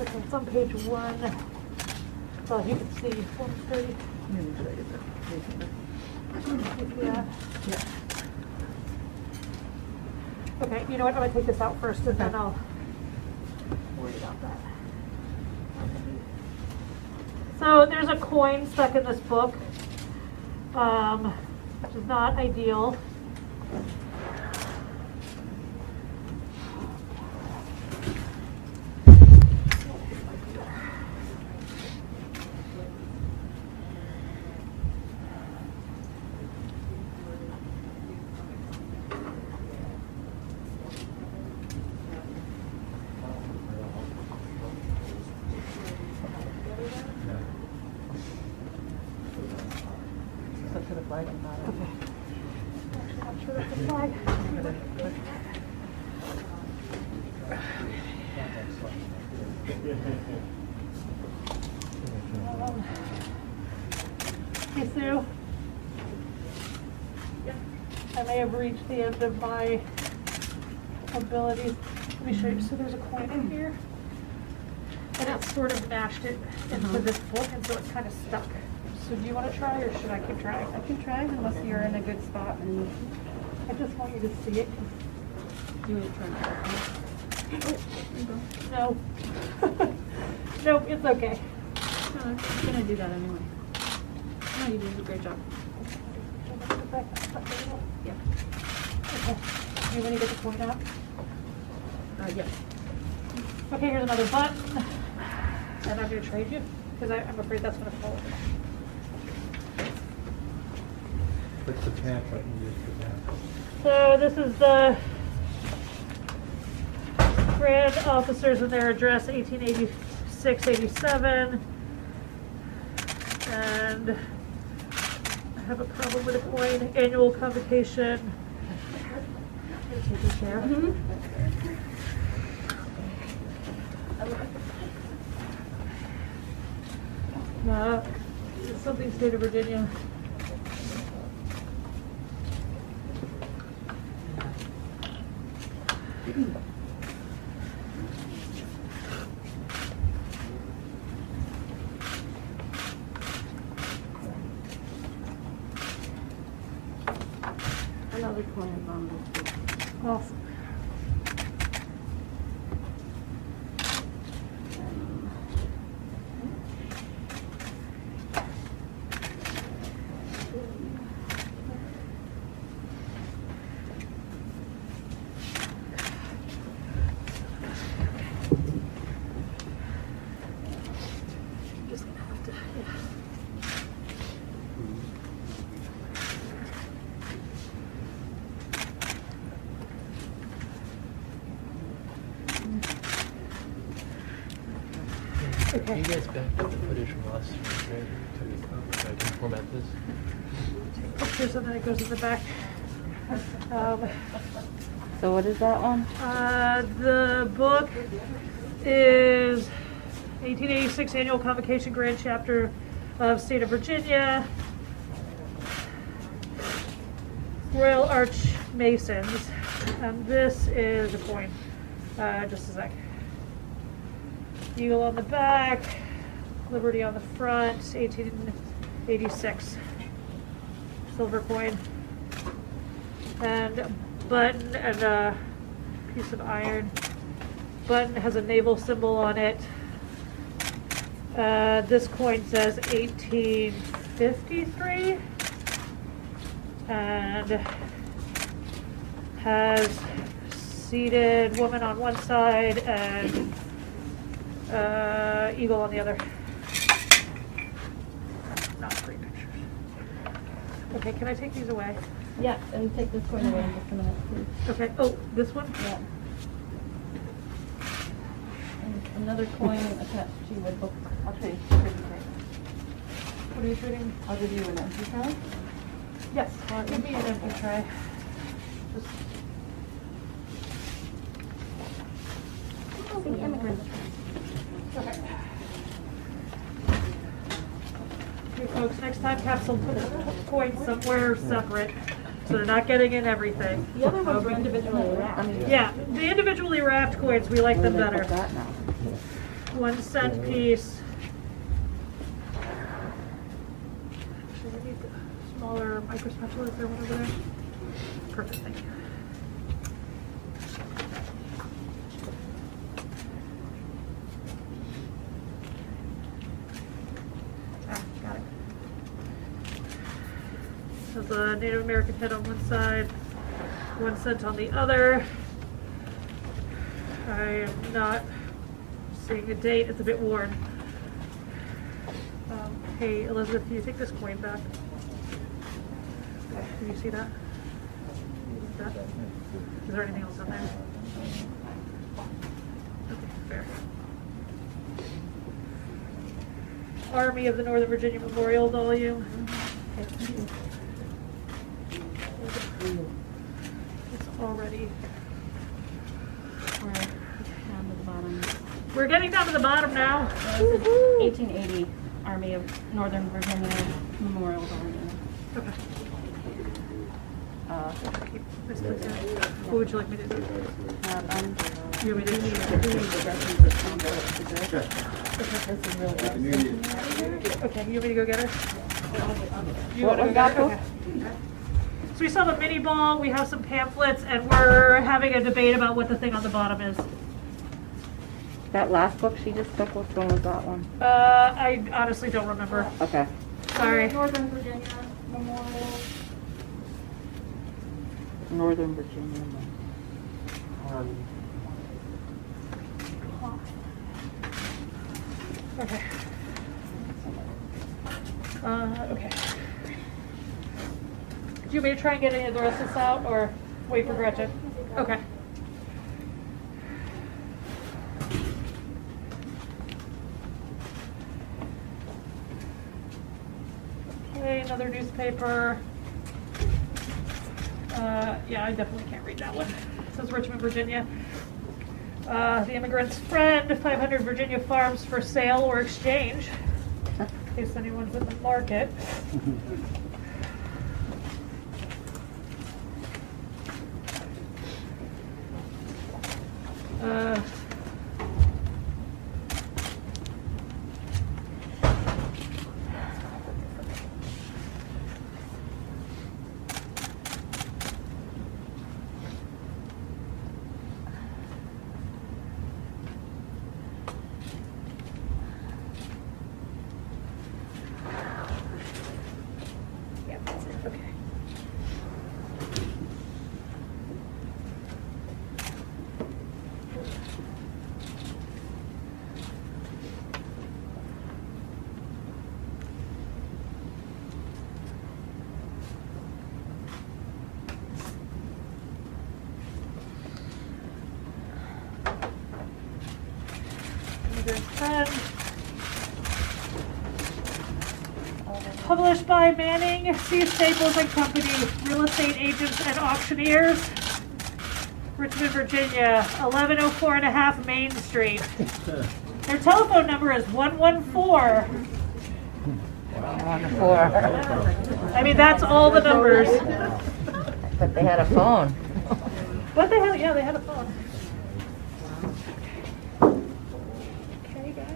Okay, it's on page 1. Well, you can see 130. Let me show you the Yeah. Yeah. Okay, you know what? I'm gonna take this out first, and then Okay. I'll worry about that. So there's a coin stuck in this book, which is not ideal. To the flag and not Actually, not sure that's a flag. Hey, Sue. I may have reached the end of my abilities. Let me show you. So there's a coin in here, and it's sort of mashed it into this book, and so it's kind of stuck. So do you want to try, or should I keep trying? I can try unless you're in a good spot and I just want you to see it. you want to try. No. Nope, it's okay. No, I'm gonna do that anyway. No, you did a great job. Yeah. Okay. You want to get the coin out? Yes. Okay, here's another button. And I'm going to trade you, because I'm afraid that's going to fall. What's the tab button used for that? So this is the Grand Officers and their address, 1886-87. And I have a problem with a coin. Annual convocation. Take a chair. It's something state of Virginia. Another coin is on this book. Awesome. Just gonna have to, yeah. Can you guys back up the footage from last year so I can format this? Here's something that goes in the back. So what is that one? The book is 1886 Annual Convocation Grand Chapter of State of Virginia. Royal Arch Masons. And this is a coin. Just a sec. Eagle on the back, Liberty on the front, 1886. Silver coin. And a button and a piece of iron. Button has a naval symbol on it. This coin says 1853. And has seated woman on one side and eagle on the other. Not three pictures. Okay, can I take these away? Yeah, and take this coin away in just a minute, please. Okay, oh, this one? Yeah. And another coin attached to your book. I'll trade. What are you trading? I'll give you an empty tray. Yes, give me an empty tray. Just okay. Okay, folks, next time capsule put the coins somewhere separate, so they're not getting in everything. The other ones were individually wrapped. Yeah, the individually wrapped coins, we like them better. That now. 1 cent piece. Actually, I need the smaller micro spatula. Is there one over there? Perfect, thank you. is a Native American head on one side, 1 cent on the other. I am not seeing a date. It's a bit worn. Hey, Elizabeth, can you take this coin back? Can you see that? Is there anything else on there? Okay, fair. Army of the Northern Virginia Memorial volume. It's already. We're down to the bottom. We're getting down to the bottom now. 1880 Army of Northern Virginia Memorial Volume. Okay. Keep this place in. What would you like me to do? You want me to This is really good. Okay, you want me to go get her? You What want to was go that get her? Okay. So we still have a mini ball, we have some pamphlets, and we're having a debate about what the thing on the bottom is. That last book she just took, which one was that one? I honestly don't remember. Okay. Sorry. Northern Virginia Memorial. Northern Virginia. Okay. Okay. Do you want me to try and get any of the rest of this out, or wait for Gretchen? Okay. Okay, another newspaper. Yeah, I definitely can't read that one. It says Richmond, Virginia. The Immigrant's Friend, 500 Virginia farms for sale or exchange, in case anyone's in the market. Yeah, that's it. Okay. Immigrant's Friend. Published by Manning, C. Staples and Company, real estate agents and auctioneers, Richmond, Virginia, 1104 and a half Main Street. Their telephone number is 114. I mean, that's all the numbers. But they had a phone. What the hell? Yeah, they had a phone. Okay, guys.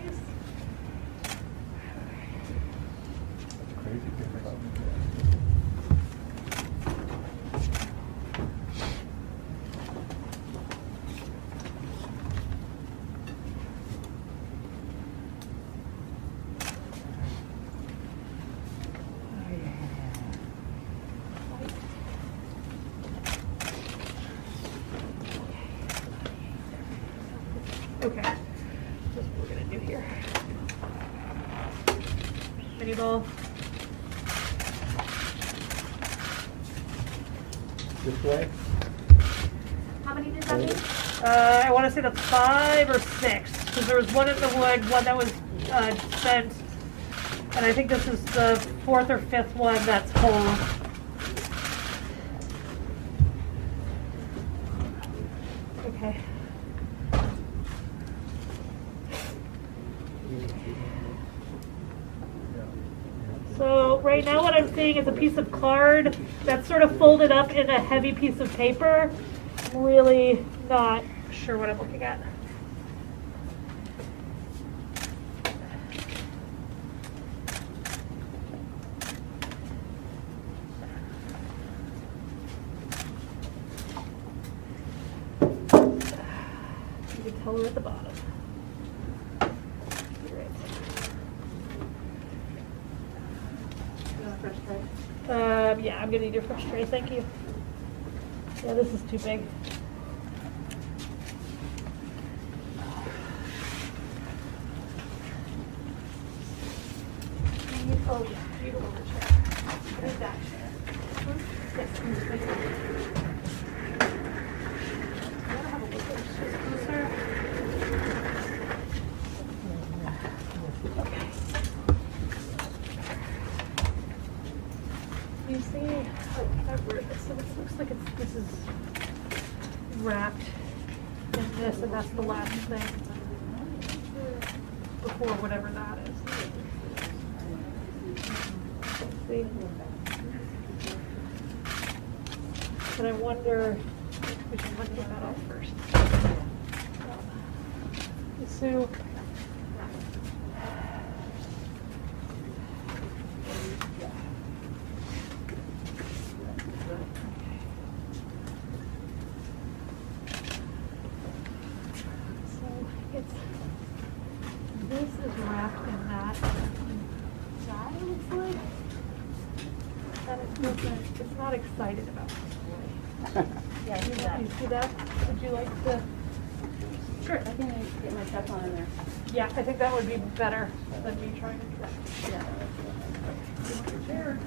Okay, that's what we're gonna do here. Mini ball. This way? How many did that make? I want to say that's 5 or 6, because there was one in the wood, one that was spent, and I think this is the 4th or 5th one that's whole. Okay. So right now what I'm seeing is a piece of card that's sort of folded up in a heavy piece of paper. I'm really not sure what I'm looking at. You can tell we're at the bottom. Great. fresh tray? Yeah, I'm gonna need your fresh tray, thank you. Yeah, this is too big. Oh, yeah, beautiful chair. Where's that chair? Yes, please, thank you. I don't have a look at this closer. Okay. You see, I've read this, so it looks like this is wrapped in this, and that's the last thing before whatever that is. See? But I wonder if we should look at that out first. So, this is wrapped in that. That it looks like. That it's not excited about this. Yeah, I see that. You see that? Would you like to? Sure, I can get my Teflon in there. Yeah, I think that would be better than me trying to do that. Yeah. Sure.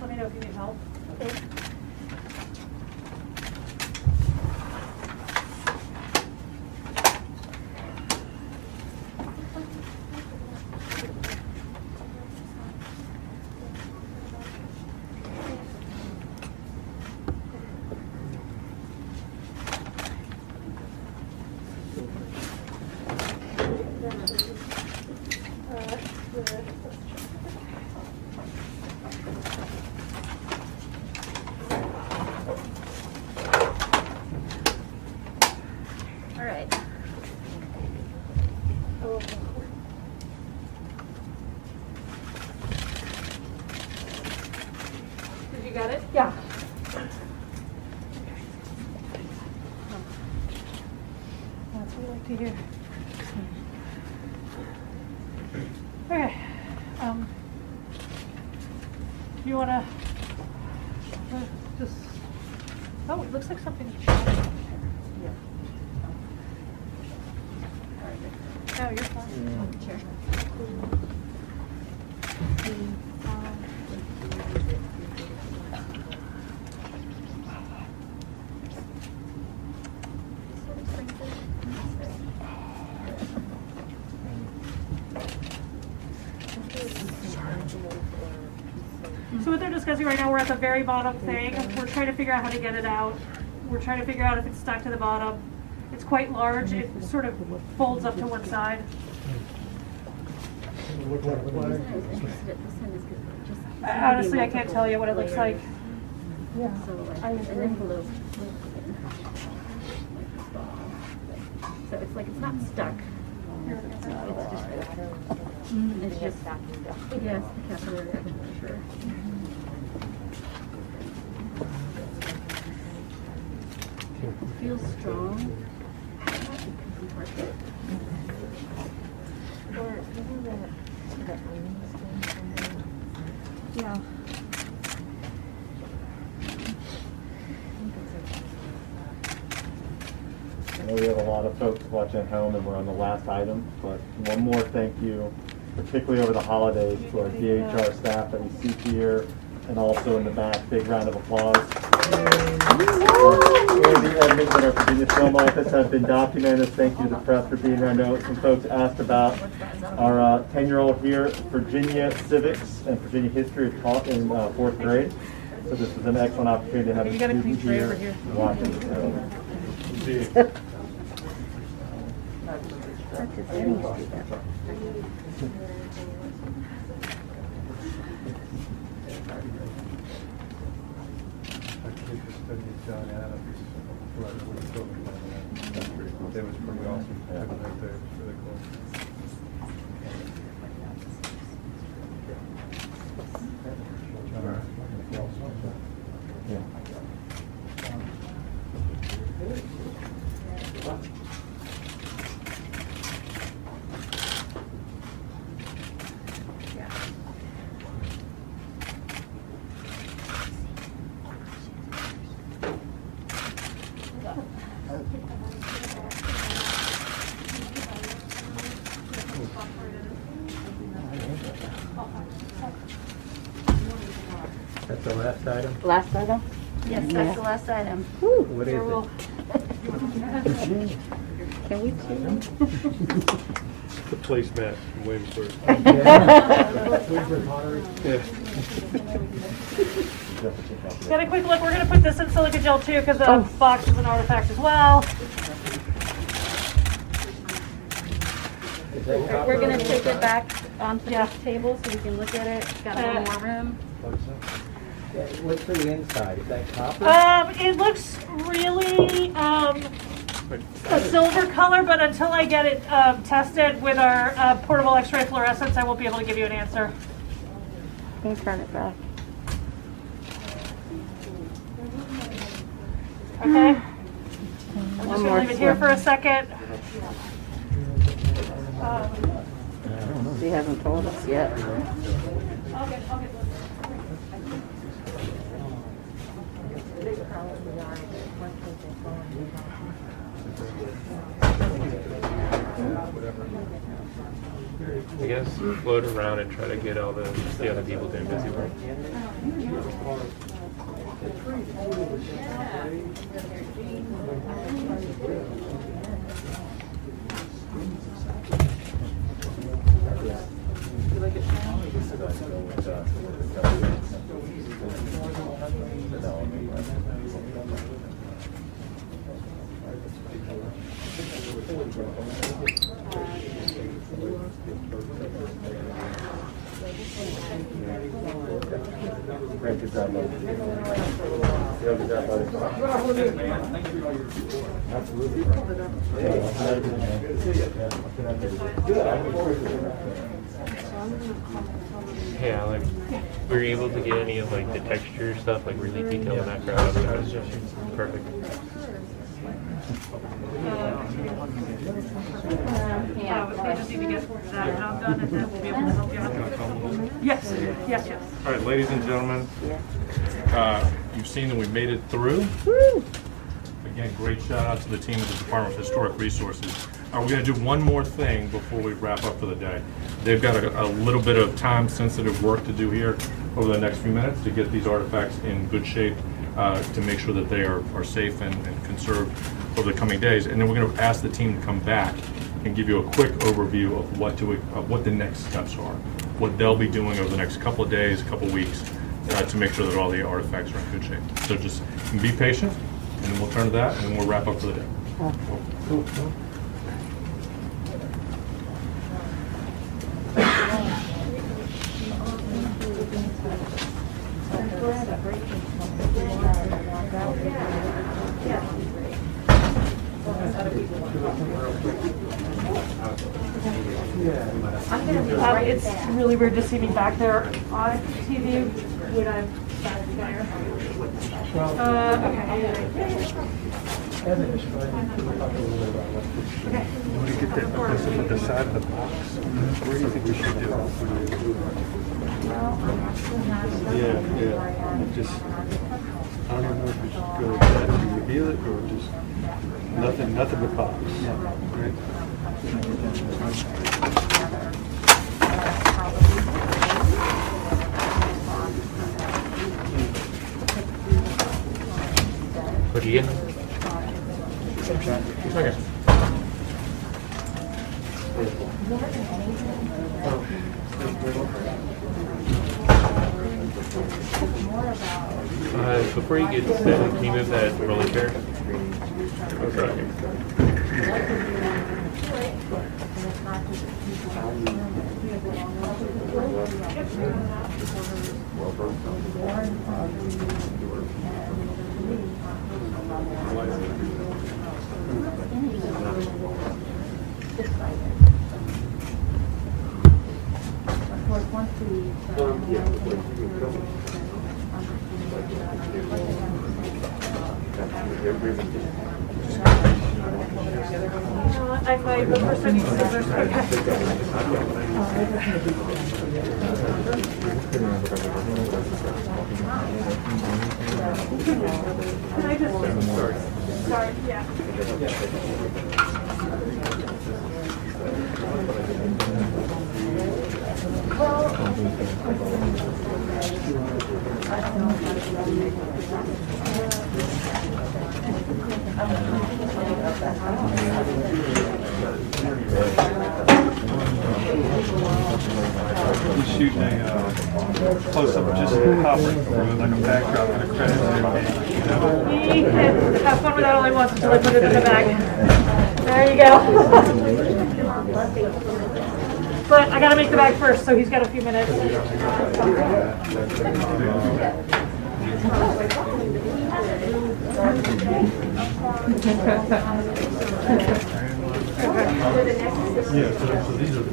Let me know if you need help. Okay. All right. Did you get it? Yeah. That's what we like to hear. Okay. You wanna just? Oh, it looks like something. No, you're fine. Sure. So what they're discussing right now, we're at the very bottom thing. We're trying to figure out how to get it out. We're trying to figure out if it's stuck to the bottom. It's quite large. It sort of folds up to one side. Honestly, I can't tell you what it looks like. Yeah. So an envelope. So it's like it's not stuck. It's just it's just yes, the capillary acupuncture. It feels strong. Yeah. I know we have a lot of folks watching at home and we're on the last item, but one more thank you, particularly over the holidays, to our DHR staff that we see here and also in the back. Big round of applause. Andy Edmonds and our Virginia Film Office have been documented. Thank you to the press for being here. I know some folks asked about our 10-year-old here. Virginia civics and Virginia history is taught in 4th grade. So this is an excellent opportunity to have a student here watching. So. John Adams. That was pretty awesome. Right there. It was really cool. That's the last item? Last item? Yes, that's the last item. What is it? Can we choose? The placemat, I'm waiting for it. Get a quick look. We're going to put this in silica gel too because the box is an artifact as well. We're gonna take it back onto this table so we can look at it. It's got a little more room. What's for the inside? Is that copper? It looks really a silver color, but until I get it tested with our portable X-ray fluorescence, I won't be able to give you an answer. Can you turn it back? Okay. I'm just gonna leave it here for a second. She hasn't told us yet. I'll get I guess float around and try to get all the other people doing busy work. Yeah, like, were you able to get any of like the texture stuff, like really detailed macro? That was just perfect. I just need to get that job done and then we'll be able to help you out. Yes, yes, yes. All right, ladies and gentlemen, you've seen that we made it through. Again, great shout out to the team at the Department of Historic Resources. We're going to do one more thing before we wrap up for the day. They've got a little bit of time-sensitive work to do here over the next few minutes to get these artifacts in good shape, to make sure that they are safe and conserved over the coming days. And then we're going to ask the team to come back and give you a quick overview of what the next steps are, what they'll be doing over the next couple of days, couple of weeks, to make sure that all the artifacts are in good shape. So just be patient, and then we'll turn to that, and then we'll wrap up for the day. Cool. It's really weird to see me back there on TV when I'm back there. Okay. You want to get that person at the side of the box? Where do you think we should do it? Yeah. I don't know if we should go with that to reveal it or just nothing but box. Right? What do you get? Okay. Before you get started, can you move that rolling chair? Okay. I might, but first I need scissors. Can I just, sorry, yeah. He's shooting a close-up, just hovering over like a backdrop and a credit. He can have fun with that all he wants until I put it in the bag. There you go. But I gotta make the bag first, so he's got a few minutes. Yeah, so these are the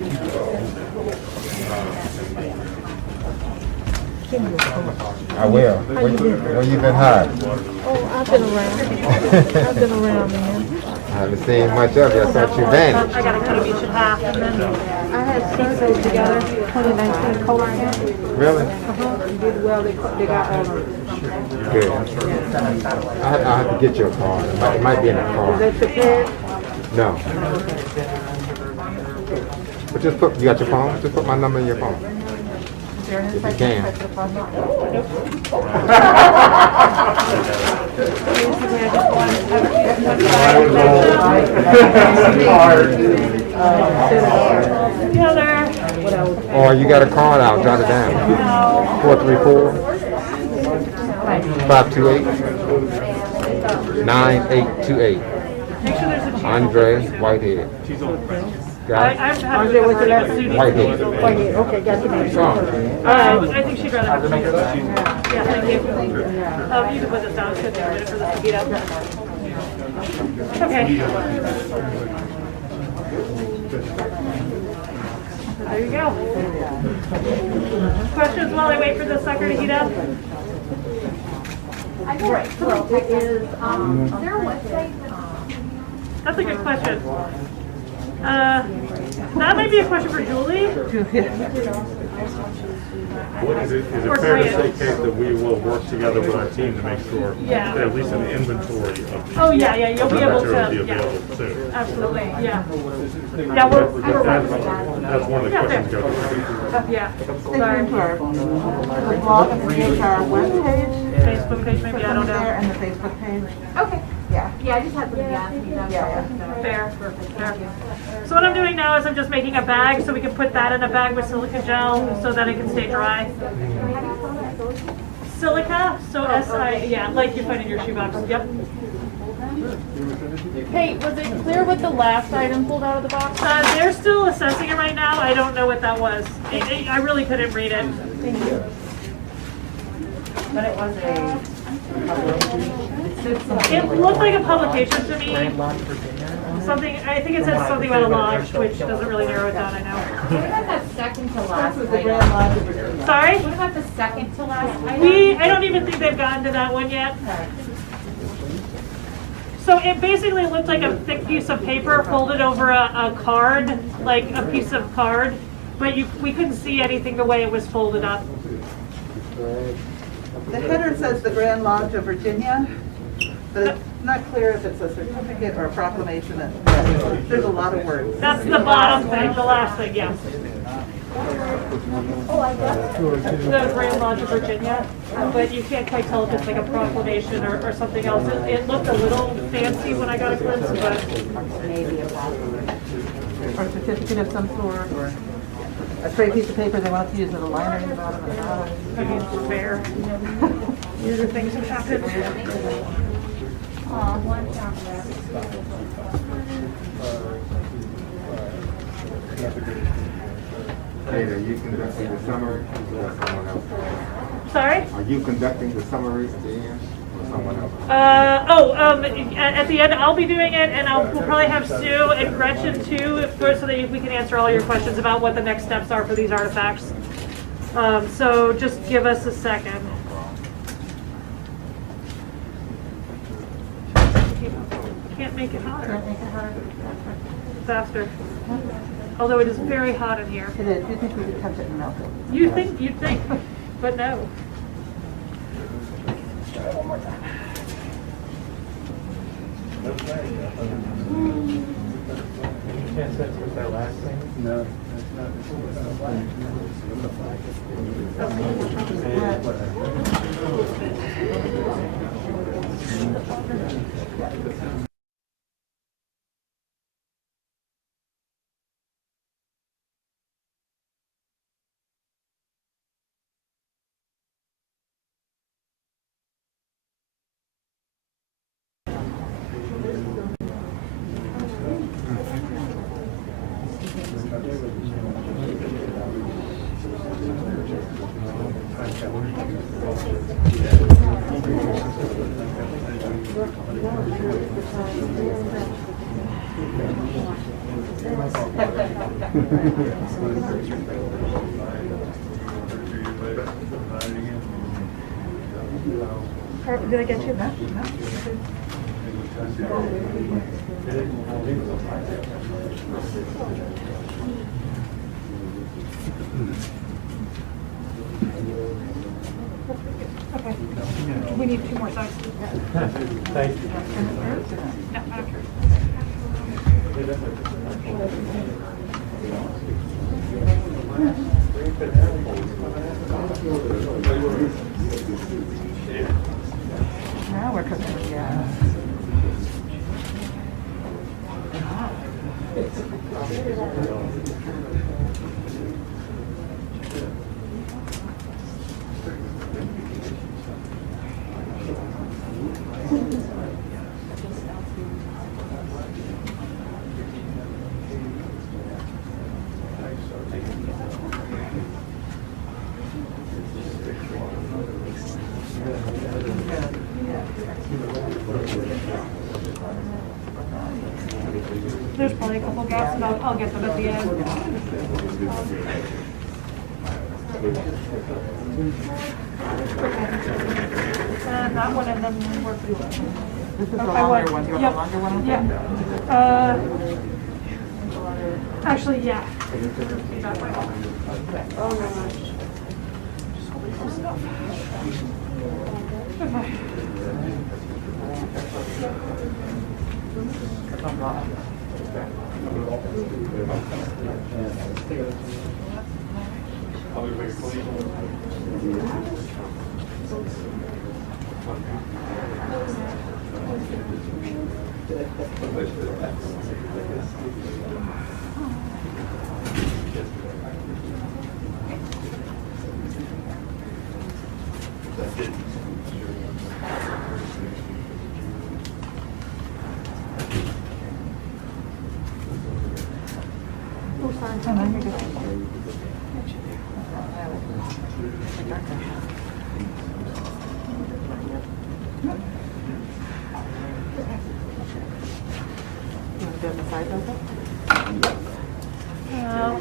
I will. Where you been hiding? Oh, I've been around. I've been around, man. I haven't seen much of you. I thought you vanished. I gotta cut them each in half and then. I had surgery together, 2019 colon cancer. Really? Did well, they got Good. I'll have to get your card. It might be in the car. Is that prepared? No. But just put, you got your phone? Just put my number in your phone. If you can. Or you got a card out, jot it down. 434-528-9828. Andre Whitehead. Got it? Andre, what's the last name? Whitehead. Whitehead, okay, got your name. I think she'd rather have it. Yeah, thank you. You can put this down, it's good to get it for this to heat up. Okay. There you go. Questions while I wait for this sucker to heat up? I know, right, so it is, is there a website? That's a good question. That might be a question for Julie. Is it fair to say, Kate, that we will work together with our team to make sure Yeah. that at least an inventory of these Oh yeah, you'll be able material to. will be Yeah, available soon? absolutely. Yeah. Yeah, That's one of the Yeah, questions fair. go through. Yeah. Stay Sorry. tuned to our blog and our webpage. Facebook page, maybe I don't know. There and the Facebook page. Okay. Yeah. Yeah, I just had something to ask you. Yeah. Fair. So what I'm doing now is I'm just making a bag so we can put that in a bag with silica gel so that it can stay dry. Silica, so S-I, yeah, like you find in your shoebox. Yep. Hey, was it clear what the last item pulled out of the box? They're still assessing it right now. I don't know what that was. I really couldn't read it. But it was It looked like a publication to me. Something, I think it said something about a lodge, which doesn't really narrow it down, I know. What about that second to last This is the Grand Lodge of item? Sorry? What about the second to last item? I don't even think they've gotten to that one yet. So it basically looked like a thick piece of paper folded over a card, like a piece of card, but we couldn't see anything the way it was folded up. The header says the Grand Lodge of Virginia, but it's not clear if it's a certificate or a proclamation. There's a lot of words. That's the bottom thing, the last thing, yeah. The Grand Lodge of Virginia, but you can't quite tell if it's like a proclamation or something else. It looked a little fancy when I got a glimpse, but Or a certificate of some sort, or a straight piece of paper they want to use as a liner in the bottom of the house. I mean, fair. These are things that happen. Kate, are you conducting the summary or someone else? Sorry? Are you conducting the summary at the end or someone else? At the end, I'll be doing it, and we'll probably have Sue and Gretchen too, so that we can answer all your questions about what the next steps are for these artifacts. So just give us a second. Can't make it hotter. Faster. Although it is very hot in here. It is. You think we could touch it and melt it? You'd think, but no. Chance that's what that last thing? No, Did I get you? No. Okay. We need 2 more sides. Thank you. No, I don't care. Now we're cooking, yeah. There's probably a couple gaps, and I'll get them at the end. And that one, and then we're This is the I longer want- one. Do you want yep. the longer one? Yeah. Actually, yeah. That way. Oh my gosh. Just holding some stuff. Okay. Oh, sorry. Oh, no, you're good. You want to do the sides open?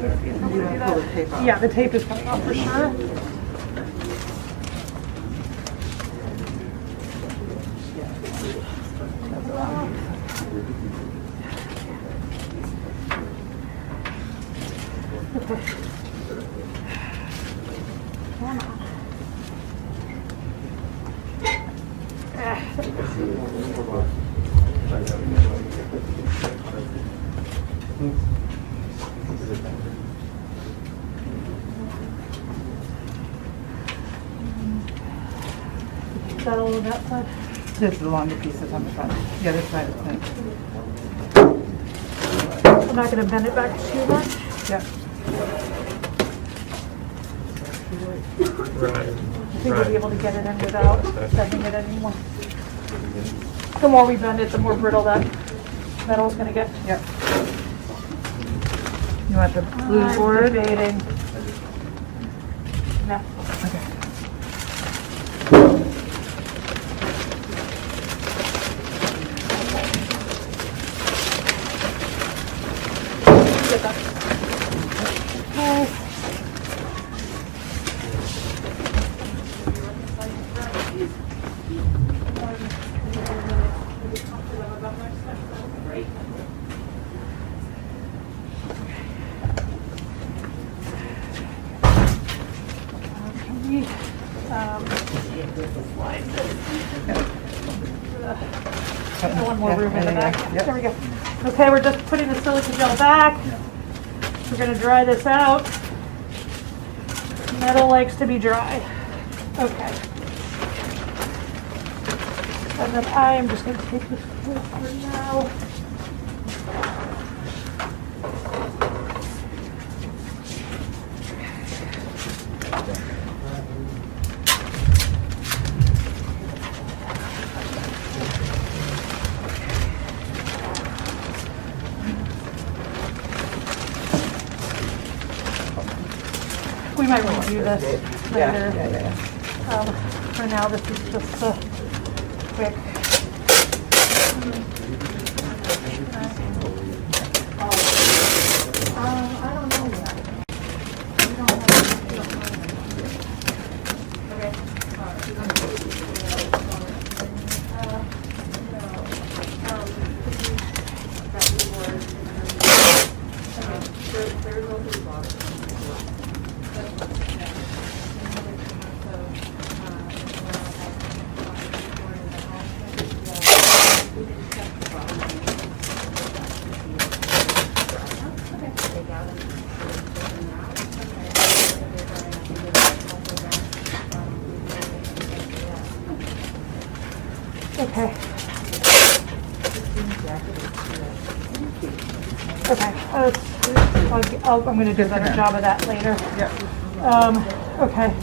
Let's see if I You can want do to pull the that. tape off? Yeah, the tape is coming off for sure. Okay. Come on. Is that all of that side? This is the longer pieces on the front. Yeah, this side is thin. I'm not going to bend it back too much. Yeah. Right. I think we'll be able to get it in without bending it anymore. The more we bend it, the more brittle that metal is going to get. Yep. You want the blue I'm board? debating. No. Okay. Get that. Okay. slide this. I want more room in the back. Yep. There we go. Okay, we're just putting the silica gel back. We're gonna dry this out. Metal likes to be dry. Okay. And then I am just gonna take this clip for now. We might review this later. For now, this is just a quick. I don't know yet. We don't Okay. Okay. I'm going to do a better job of that later. Yeah. Okay.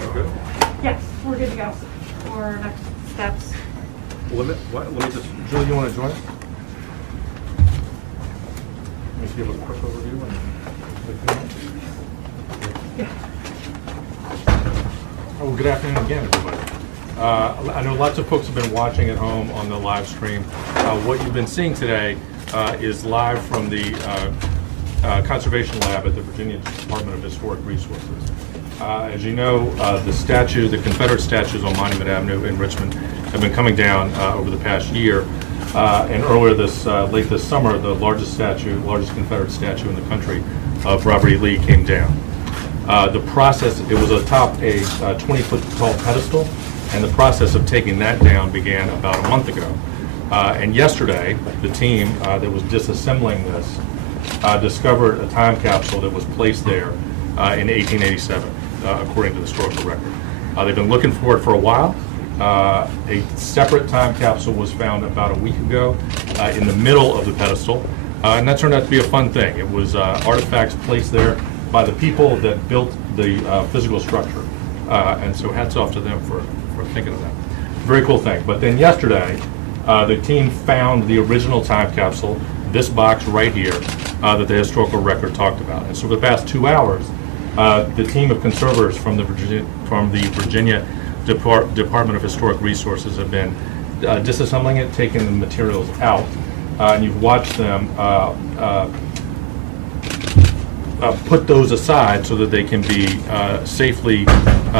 Okay. Yes, we're good to go for next steps. Let me just, Julie, you want to join us? Let me give a quick overview. Oh, good afternoon again, everybody. I know lots of folks have been watching at home on the live stream. What you've been seeing today is live from the Conservation Lab at the Virginia Department of Historic Resources. As you know, the Confederate statues on Monument Avenue in Richmond have been coming down over the past year. And earlier late this summer, the largest Confederate statue in the country of Robert E. Lee came down. The process, it was atop a 20-foot tall pedestal, and the process of taking that down began about a month ago. And yesterday, the team that was disassembling this discovered a time capsule that was placed there in 1887, according to the historical record. They've been looking for it for a while. A separate time capsule was found about a week ago in the middle of the pedestal, and that turned out to be a fun thing. It was artifacts placed there by the people that built the physical structure, and so hats off to them for thinking of that. Very cool thing. But then yesterday, the team found the original time capsule, this box right here, that the historical record talked about. And so for the past 2 hours, the team of conservators from the Virginia Department of Historic Resources have been disassembling it, taking the materials out, and you've watched them put those aside so that they can be safely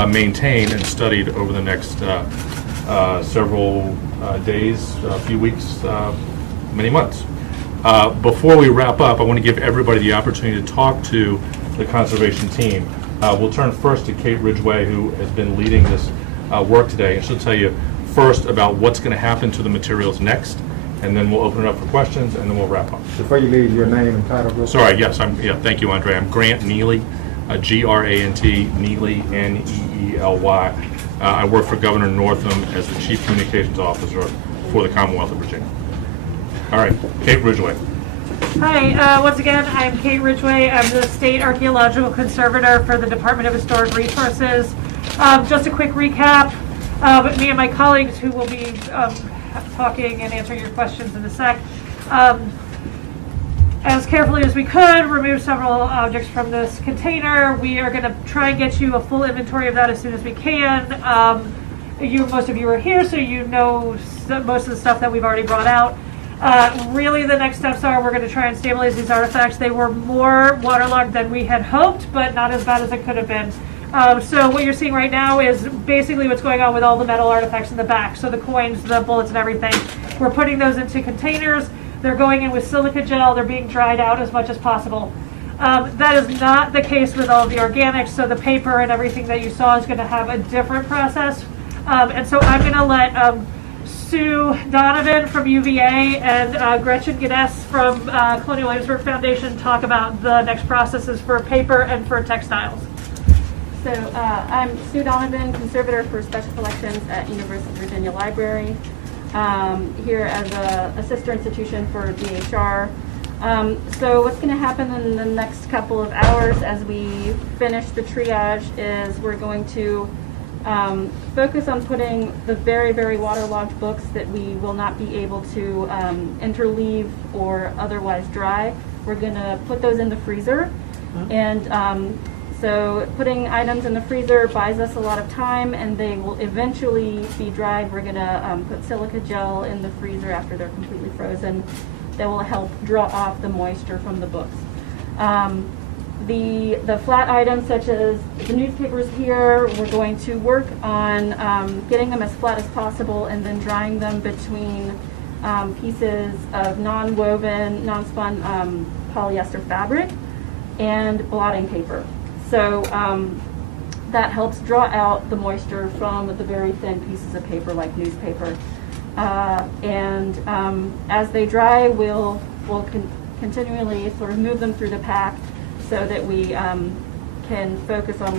maintained and studied over the next several days, a few weeks, many months. Before we wrap up, I want to give everybody the opportunity to talk to the conservation team. We'll turn first to Kate Ridgway, who has been leading this work today, and she'll tell you first about what's going to happen to the materials next, and then we'll open it up for questions, and then we'll wrap up. Before you leave, your name and title. Real Sorry, yes, thank you, Andre. I'm Grant Neely, G-R-A-N-T, Neely, N-E-E-L-Y. I work for Governor Northam as the Chief Communications Officer for the Commonwealth of Virginia. All right, Kate Ridgway. Hi, once again, I'm Kate Ridgway. I'm the State Archaeological Conservator for the Department of Historic Resources. Just a quick recap. Me and my colleagues who will be talking and answering your questions in a sec. As carefully as we could, remove several objects from this container. We are going to try and get you a full inventory of that as soon as we can. Most of you are here, so you know most of the stuff that we've already brought out. Really, the next steps are we're going to try and stabilize these artifacts. They were more waterlogged than we had hoped, but not as bad as it could have been. So what you're seeing right now is basically what's going on with all the metal artifacts in the back. So the coins, the bullets, and everything. We're putting those into containers. They're going in with silica gel. They're being dried out as much as possible. That is not the case with all of the organics. So the paper and everything that you saw is going to have a different process. And so I'm going to let Sue Donovan from UVA and Gretchen Geddes from Colonial Williamsburg Foundation talk about the next processes for paper and for textiles. So I'm Sue Donovan, conservator for special collections at University of Virginia Library, here as a sister institution for DHR. So what's going to happen in the next couple of hours as we finish the triage is we're going to focus on putting the very, very waterlogged books that we will not be able to interleave or otherwise dry. We're going to put those in the freezer. And so putting items in the freezer buys us a lot of time, and they will eventually be dried. We're going to put silica gel in the freezer after they're completely frozen. That will help draw off the moisture from the books. The flat items such as the newspapers here, we're going to work on getting them as flat as possible and then drying them between pieces of non-woven, non-spun polyester fabric and blotting paper. So that helps draw out the moisture from the very thin pieces of paper like newspaper. And as they dry, we'll continually sort of move them through the pack so that we can focus on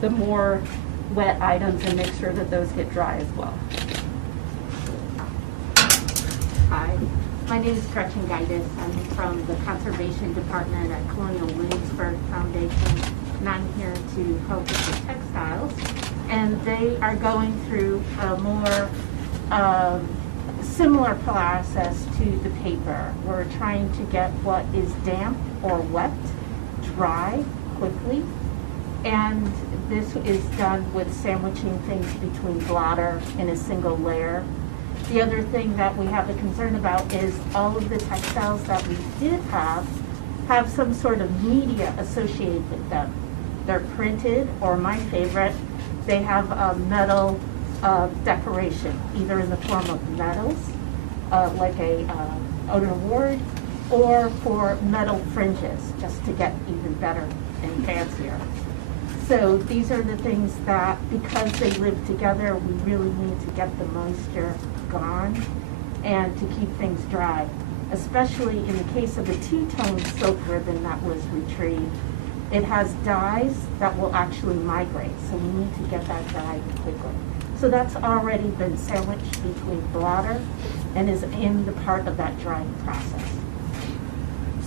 the more wet items and make sure that those get dry as well. Hi, my name is Gretchen Geddes. I'm from the Conservation Department at Colonial Williamsburg Foundation, and I'm here to help with the textiles. And they are going through a more similar process to the paper. We're trying to get what is damp or wet, dry quickly, and this is done with sandwiching things between blotter in a single layer. The other thing that we have a concern about is all of the textiles that we did have some sort of media associated with them. They're printed, or my favorite, they have a metal decoration, either in the form of metals, like a outer ward, or for metal fringes, just to get even better and fancier. So these are the things that, because they live together, we really need to get the moisture gone and to keep things dry, especially in the case of the two-tone silk ribbon that was retrieved. It has dyes that will actually migrate, so we need to get that dried quickly. So that's already been sandwiched between blotter and is in the part of that drying process.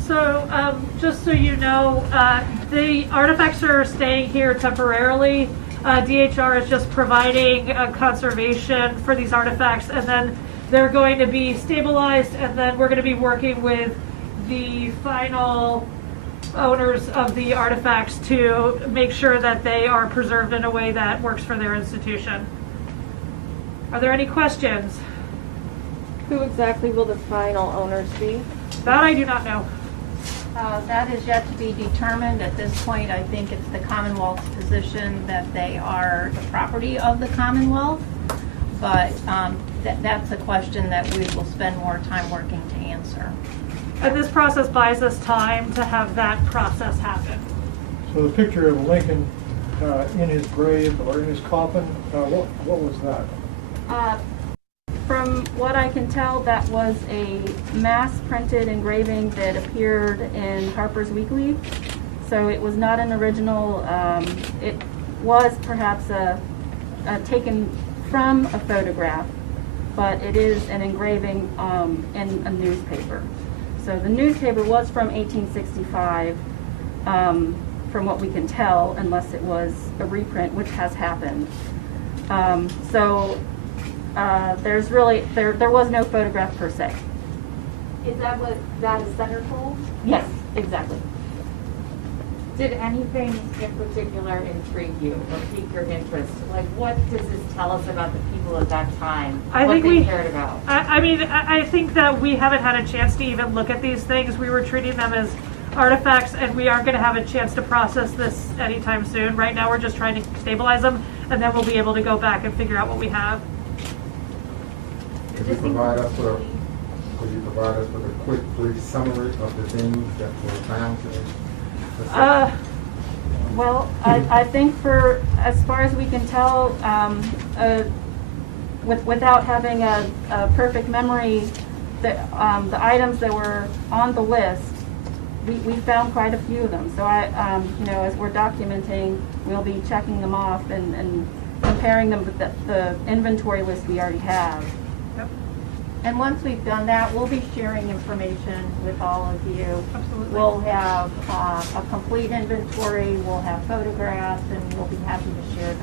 So just so you know, the artifacts are staying here temporarily. DHR is just providing conservation for these artifacts, and then they're going to be stabilized, and then we're going to be working with the final owners of the artifacts to make sure that they are preserved in a way that works for their institution. Are there any questions? Who exactly will the final owners be? That I do not know. That is yet to be determined. At this point, I think it's the Commonwealth's position that they are the property of the Commonwealth, but that's a question that we will spend more time working to answer. And this process buys us time to have that process happen. So the picture of Lincoln in his grave or in his coffin, what was that? From what I can tell, that was a mass-printed engraving that appeared in Harper's Weekly. So it was not an original. It was perhaps taken from a photograph, but it is an engraving in a newspaper. So the newspaper was from 1865, from what we can tell, unless it was a reprint, which has happened. There's really, there was no photograph per se. Is that what that is centerfold? Yes, exactly. Did anything in particular intrigue you or pique your interest? Like, what does this tell us about the people at that time? What they cared about? I think that we haven't had a chance to even look at these things. We were treating them as artifacts, and we aren't going to have a chance to process this anytime soon. Right now, we're just trying to stabilize them, and then we'll be able to go back and figure out what we have. Could you provide us with a quick, brief summary of the things that were found today? Well, I think for, as far as we can tell, without having a perfect memory, the items that were on the list, we found quite a few of them. So as we're documenting, we'll be checking them off and comparing them with the inventory list we already have. And once we've done that, we'll be sharing information with all of you. Absolutely. We'll have a complete inventory, we'll have photographs, and we'll be happy to share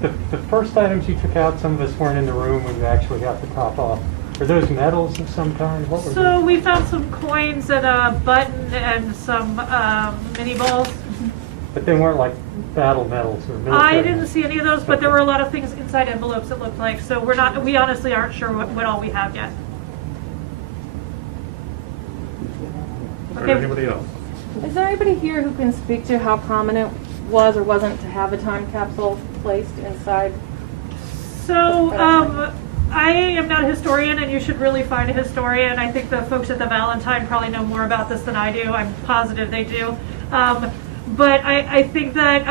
those. The first items you took out, some of us weren't in the room when you actually got the top off. Are those metals of some kind? What were So we found some coins and a button and some mini balls. But they weren't like battle medals or military. I didn't see any of those, but there were a lot of things inside envelopes, it looked like. So we honestly aren't sure what all we have yet. Okay. Anybody else? Is there anybody here who can speak to how common it was or wasn't to have a time capsule placed inside? So, I am not a historian, and you should really find a historian. I think the folks at the Valentine probably know more about this than I do. I'm positive they do. But I think that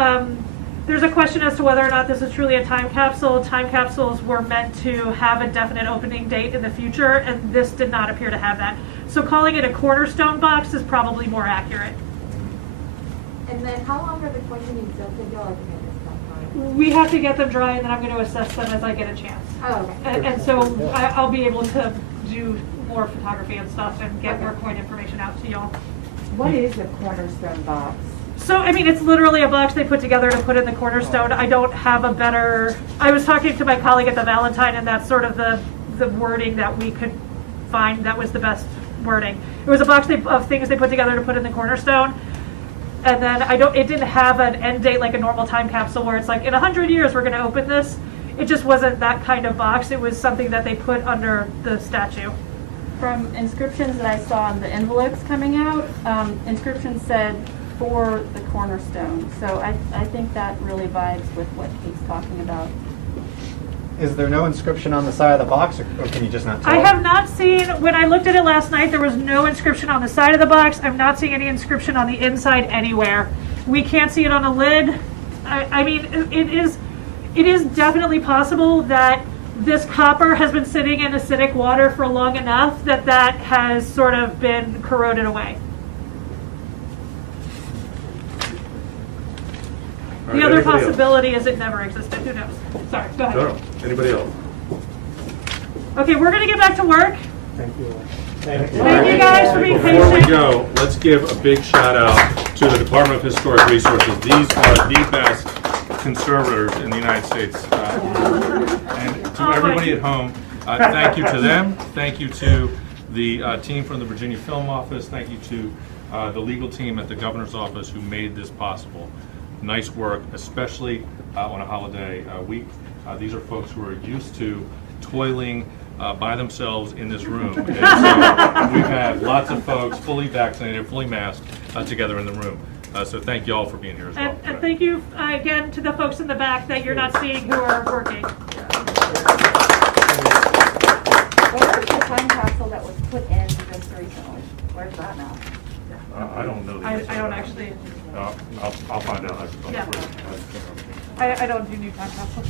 there's a question as to whether or not this is truly a time capsule. Time capsules were meant to have a definite opening date in the future, and this did not appear to have that. So calling it a cornerstone box is probably more accurate. And then how long are the coins being sealed until We have to get them dry, and then I'm going to assess them as I get a chance. Oh, okay. And so I'll be able to do more photography and stuff and get more coin information out to y'all. What is a cornerstone box? So, I mean, it's literally a box they put together to put in the cornerstone. I don't have a better, I was talking to my colleague at the Valentine, and that's sort of the wording that we could find that was the best wording. It was a box of things they put together to put in the cornerstone. And then it didn't have an end date like a normal time capsule where it's like, in 100 years we're going to open this. It just wasn't that kind of box. It was something that they put under the statue. From inscriptions that I saw on the envelopes coming out, inscriptions said for the cornerstone. So I think that really vibes with what Kate's talking about. Is there no inscription on the side of the box, or can you just not tell? I have not seen, when I looked at it last night, there was no inscription on the side of the box. I'm not seeing any inscription on the inside anywhere. We can't see it on a lid. I mean, it is definitely possible that this copper has been sitting in acidic water for long enough that has sort of been corroded away. The other possibility is it never existed. Who knows? Sorry, go ahead. No. Anybody else? Okay, we're going to get back to work. Thank you. Thank you guys for being patient. Before we go, let's give a big shout out to the Department of Historic Resources. These are the best conservators in the United States. And to everybody at home, thank you to them. Thank you to the team from the Virginia Film Office. Thank you to the legal team at the Governor's Office who made this possible. Nice work, especially on a holiday week. These are folks who are used to toiling by themselves in this room. And so we've had lots of folks fully vaccinated, fully masked together in the room. So thank you all for being here as well. And thank you again to the folks in the back that you're not seeing who are working. Where's the time capsule that was put in just recently? Where's that now? I don't know. I don't actually. I'll find out. Yeah. I don't do new time capsules.